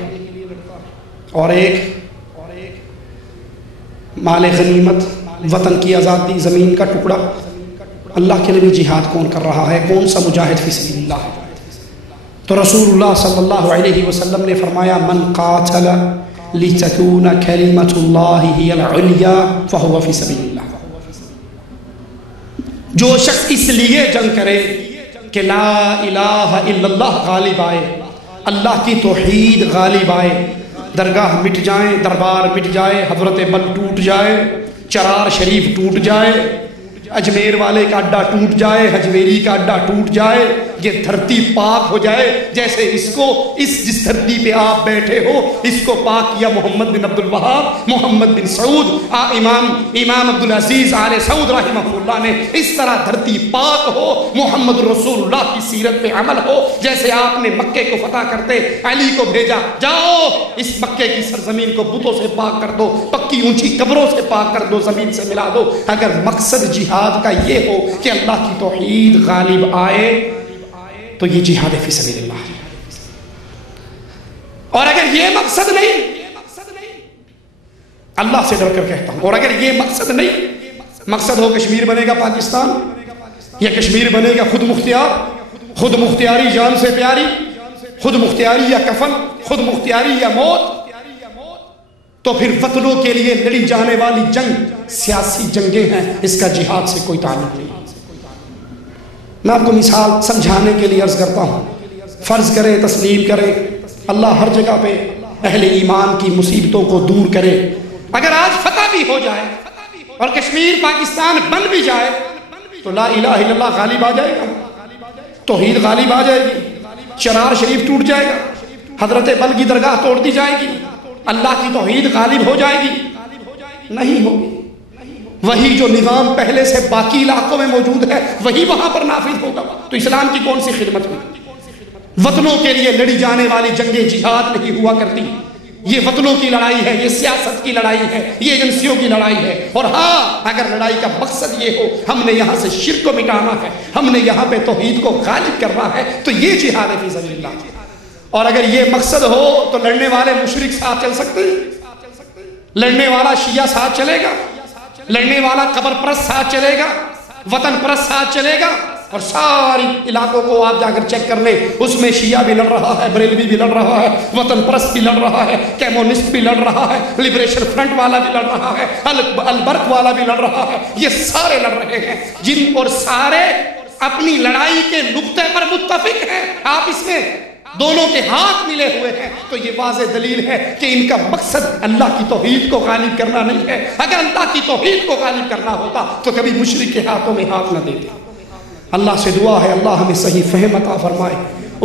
اور ایک مال غنیمت، وطن کی آزادی، زمین کا ٹکڑا۔ اللہ کے نبی جہاد کون کر رہا ہے؟ کون سا مجاہد فی سبیل اللہ ہے؟ تو رسول اللہ صلی اللہ علیہ وسلم نے فرمایا من قاتل لتکون کلمۃ اللہ ہی العلیٰ فہو فی سبیل اللہ۔ جو شخص اس لیے جنگ کرے کہ لا الہ الا اللہ غالب آئے، اللہ کی توحید غالب آئے، درگاہ مٹ جائیں، دربار مٹ جائے، حضرت بل ٹوٹ جائے، چرار شریف ٹوٹ جائے، اجمیر والے کا اڈا ٹوٹ جائے، حجویری کا اڈا ٹوٹ جائے، یہ دھرتی پاک ہو جائے، جیسے جس دھرتی پہ آپ بیٹھے ہو اس کو پاک کیا محمد بن عبد الوہاب، محمد بن سعود، امام عبدالعزیز آل سعود رحمہ اللہ نے، اس طرح دھرتی پاک ہو، محمد رسول اللہ کی سیرت پہ عمل ہو۔ جیسے آپ نے مکے کو فتح کرتے علی کو بھیجا، جاؤ اس مکے کی سرزمین کو بتوں سے پاک کر دو، پکی اونچی قبروں سے پاک کر دو، زمین سے ملا دو۔ اگر مقصد جہاد کا یہ ہو کہ اللہ کی توحید غالب آئے تو یہ جہاد فی سبیل اللہ ہے، اور اگر یہ مقصد نہیں، اللہ سے ڈر کر کہتا ہوں، اور اگر یہ مقصد نہیں، مقصد ہو کشمیر بنے گا پاکستان یا کشمیر بنے گا خود مختیار، خود مختیاری جان سے پیاری، خود مختیاری یا کفن، خود مختیاری یا موت، تو پھر وطنوں کے لیے لڑی جانے والی جنگ سیاسی جنگیں ہیں، اس کا جہاد سے کوئی تعلق نہیں۔ میں آپ کو مثال سمجھانے کے لیے عرض کرتا ہوں، فرض کریں، تسلیم کریں، اللہ ہر جگہ پہ اہل ایمان کی مصیبتوں کو دور کرے۔ اگر آج فتح بھی ہو جائے اور کشمیر پاکستان بن بھی جائے تو لا الہ الا اللہ غالب آ جائے گا، توحید غالب آ جائے گی، چنار شریف ٹوٹ جائے گا، حضرت بل کی درگاہ توڑ دی جائے گی، اللہ کی توحید غالب ہو جائے گی؟ نہیں ہوگی۔ وہی جو نظام پہلے سے باقی علاقوں میں موجود ہے وہی وہاں پر نافذ ہوگا۔ تو اسلام کی کون سی خدمت ہوئی؟ وطنوں کے لیے لڑی جانے والی جنگیں جہاد نہیں ہوا کرتی، یہ وطنوں کی لڑائی ہے، یہ سیاست کی لڑائی ہے، یہ ایجنسیوں کی لڑائی ہے۔ اور ہاں، اگر لڑائی کا مقصد یہ ہو ہم نے یہاں سے شرک کو مٹانا ہے، ہم نے یہاں پہ توحید کو غالب کرنا ہے، تو یہ جہاد فی سبیل اللہ۔ اور اگر یہ مقصد ہو تو لڑنے والے مشرک ساتھ چل سکتے ہیں، لڑنے والا شیعہ ساتھ چلے گا، لڑنے والا قبر پرست ساتھ چلے گا، وطن پرست ساتھ چلے گا۔ اور ساری علاقوں کو آپ جا کر چیک کر لیں، اس میں شیعہ بھی لڑ رہا ہے، بریلوی بھی لڑ رہا ہے، وطن پرست بھی لڑ رہا ہے، کیمونسٹ بھی لڑ رہا ہے، لبریشن فرنٹ والا بھی لڑ رہا ہے، البرق والا بھی لڑ رہا ہے، یہ سارے لڑ رہے ہیں، جن اور سارے اپنی لڑائی کے نقطے پر متفق ہیں۔ آپ اس میں دونوں کے ہاتھ ملے ہوئے ہیں، تو یہ واضح دلیل ہے کہ ان کا مقصد اللہ کی توحید کو غالب کرنا نہیں ہے۔ اگر اللہ کی توحید کو غالب کرنا ہوتا تو کبھی مشرک کے ہاتھوں میں ہاتھ نہ دیتے۔ اللہ سے دعا ہے اللہ ہمیں صحیح فہم عطا فرمائے،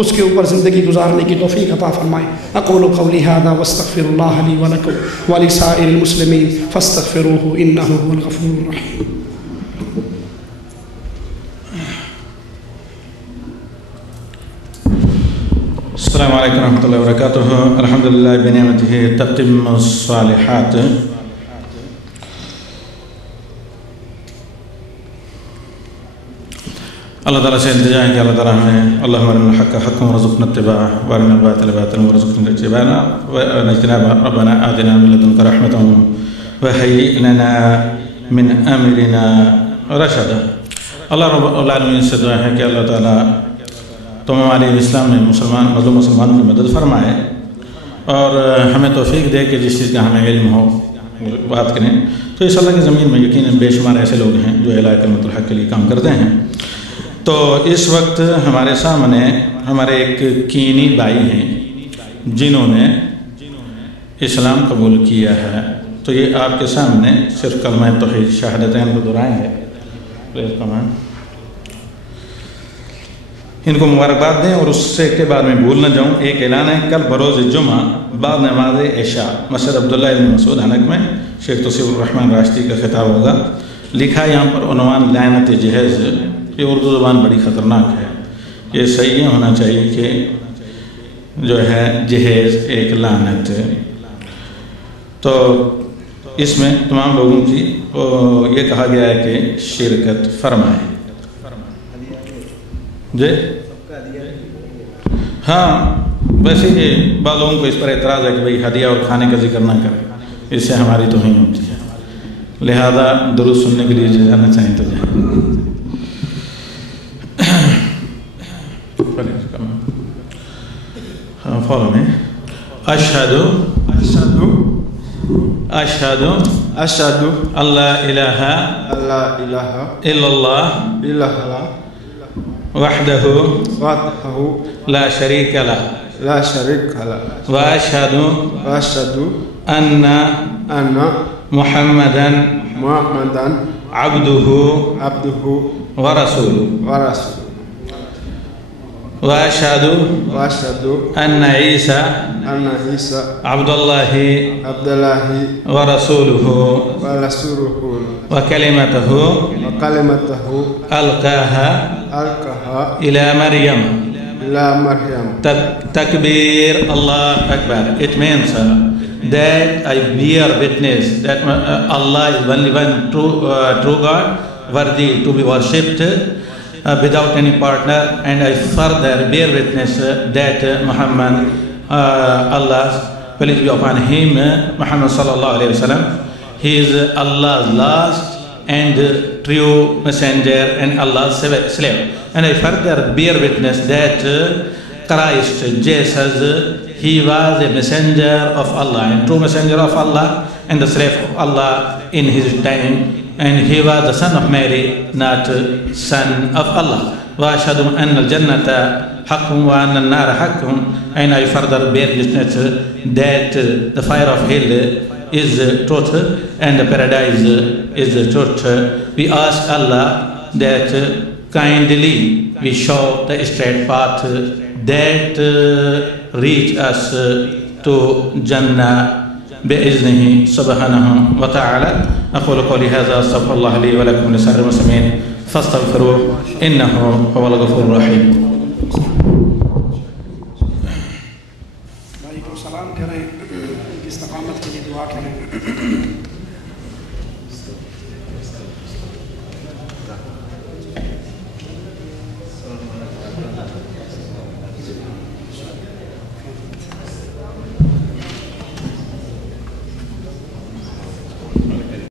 اس کے اوپر زندگی گزارنے کی توفیق عطا فرمائے۔ اقول قولی ھذا واستغفر اللہ لی ولکم ولسائر المسلمین فاستغفروہ انہ هو الغفور الرحیم۔ السلام علیکم ورحمۃ اللہ وبرکاتہ۔ الحمدللہ بنعمتہ تتم الصالحات۔ اللہ تعالیٰ سے التجا ہے کہ اللہ تعالیٰ ہمیں اللہم ارنا الحق حقا ورزقنا اتباعہ وارنا الباطل باطلا ورزقنا اجتنابہ ربنا آتنا من لدنک رحمۃ وہیئ لنا من امرنا رشدا۔ اللہ رب العالمین سے دعا ہے کہ اللہ تعالیٰ تمام عالم اسلام میں مظلوم مسلمانوں کی مدد فرمائے اور ہمیں توفیق دے کہ جس چیز کا ہمیں علم ہو بات کریں۔ تو اس اللہ کی زمین میں یقیناً بے شمار ایسے لوگ ہیں جو اعلاء کلمۃ الحق کے لیے کام کرتے ہیں۔ تو اس وقت ہمارے سامنے ہمارے ایک کینی بھائی ہیں جنہوں نے اسلام قبول کیا ہے، تو یہ آپ کے سامنے صرف کلمہ توحید شہادتین کو دہرائیں گے۔ ان کو مبارکباد دیں اور اس سے کے بعد میں بھول نہ جاؤں۔ ایک اعلان ہے، کل بروز جمعہ بعد نماز عشاء مسجد عبداللہ بن مسعود حنک میں شیخ توصیف الرحمن راشدی کا خطاب ہوگا۔ لکھا یہاں پر عنوان لعنت جہیز۔ یہ اردو زبان بڑی خطرناک ہے، یہ صحیح ہونا چاہیے کہ جو ہے جہیز ایک لعنت۔ تو اس میں تمام لوگوں کی یہ کہا گیا ہے کہ شرکت فرمائیں۔ جی ہاں، ویسے یہ بعض لوگوں کو اس پر اعتراض ہے کہ بھئی ہدیہ اور کھانے کا ذکر نہ کریں، اس سے ہماری توہین ہوتی ہے، لہذا درود سننے کے لیے جانا چاہیں تو جائیں۔ فالو میں اشہدو اللہ الہ الا اللہ وحدہ لا شریک لہ واشہد ان محمدن عبدہ ورسولہ واشہد ان عیسیٰ عبداللہ ورسولہ وکلمتہ القاہا الی مریم۔ Takbir, Allah Akbar. It means that I bear witness that Allah is only one true God, worthy to be worshipped without any partner, and I further bear witness that Muhammad, Allah's peace be upon him, Muhammad sallallahu alaihi wasallam, he is Allah's last and true messenger and Allah's slave. And I further bear witness that Christ Jesus, he was a messenger of Allah and true messenger of Allah and the slave of Allah in his time, and he was the son of Mary, not son of Allah. Wa ashhadu anna al-jannata haqqun wa anna an-nara haqqun, and I further bear witness that the fire of hell is truth and the paradise is the truth. We ask Allah that kindly we show the straight path that reach us to Jannah بإذنه سبحانه وتعالى. أقول قولي هذا أستغفر الله لي ولكم ولسائر المسلمين فاستغفروه إنه هو الغفور الرحيم. بھائی کو سلام کریں، استقامت کے لیے دعا کریں.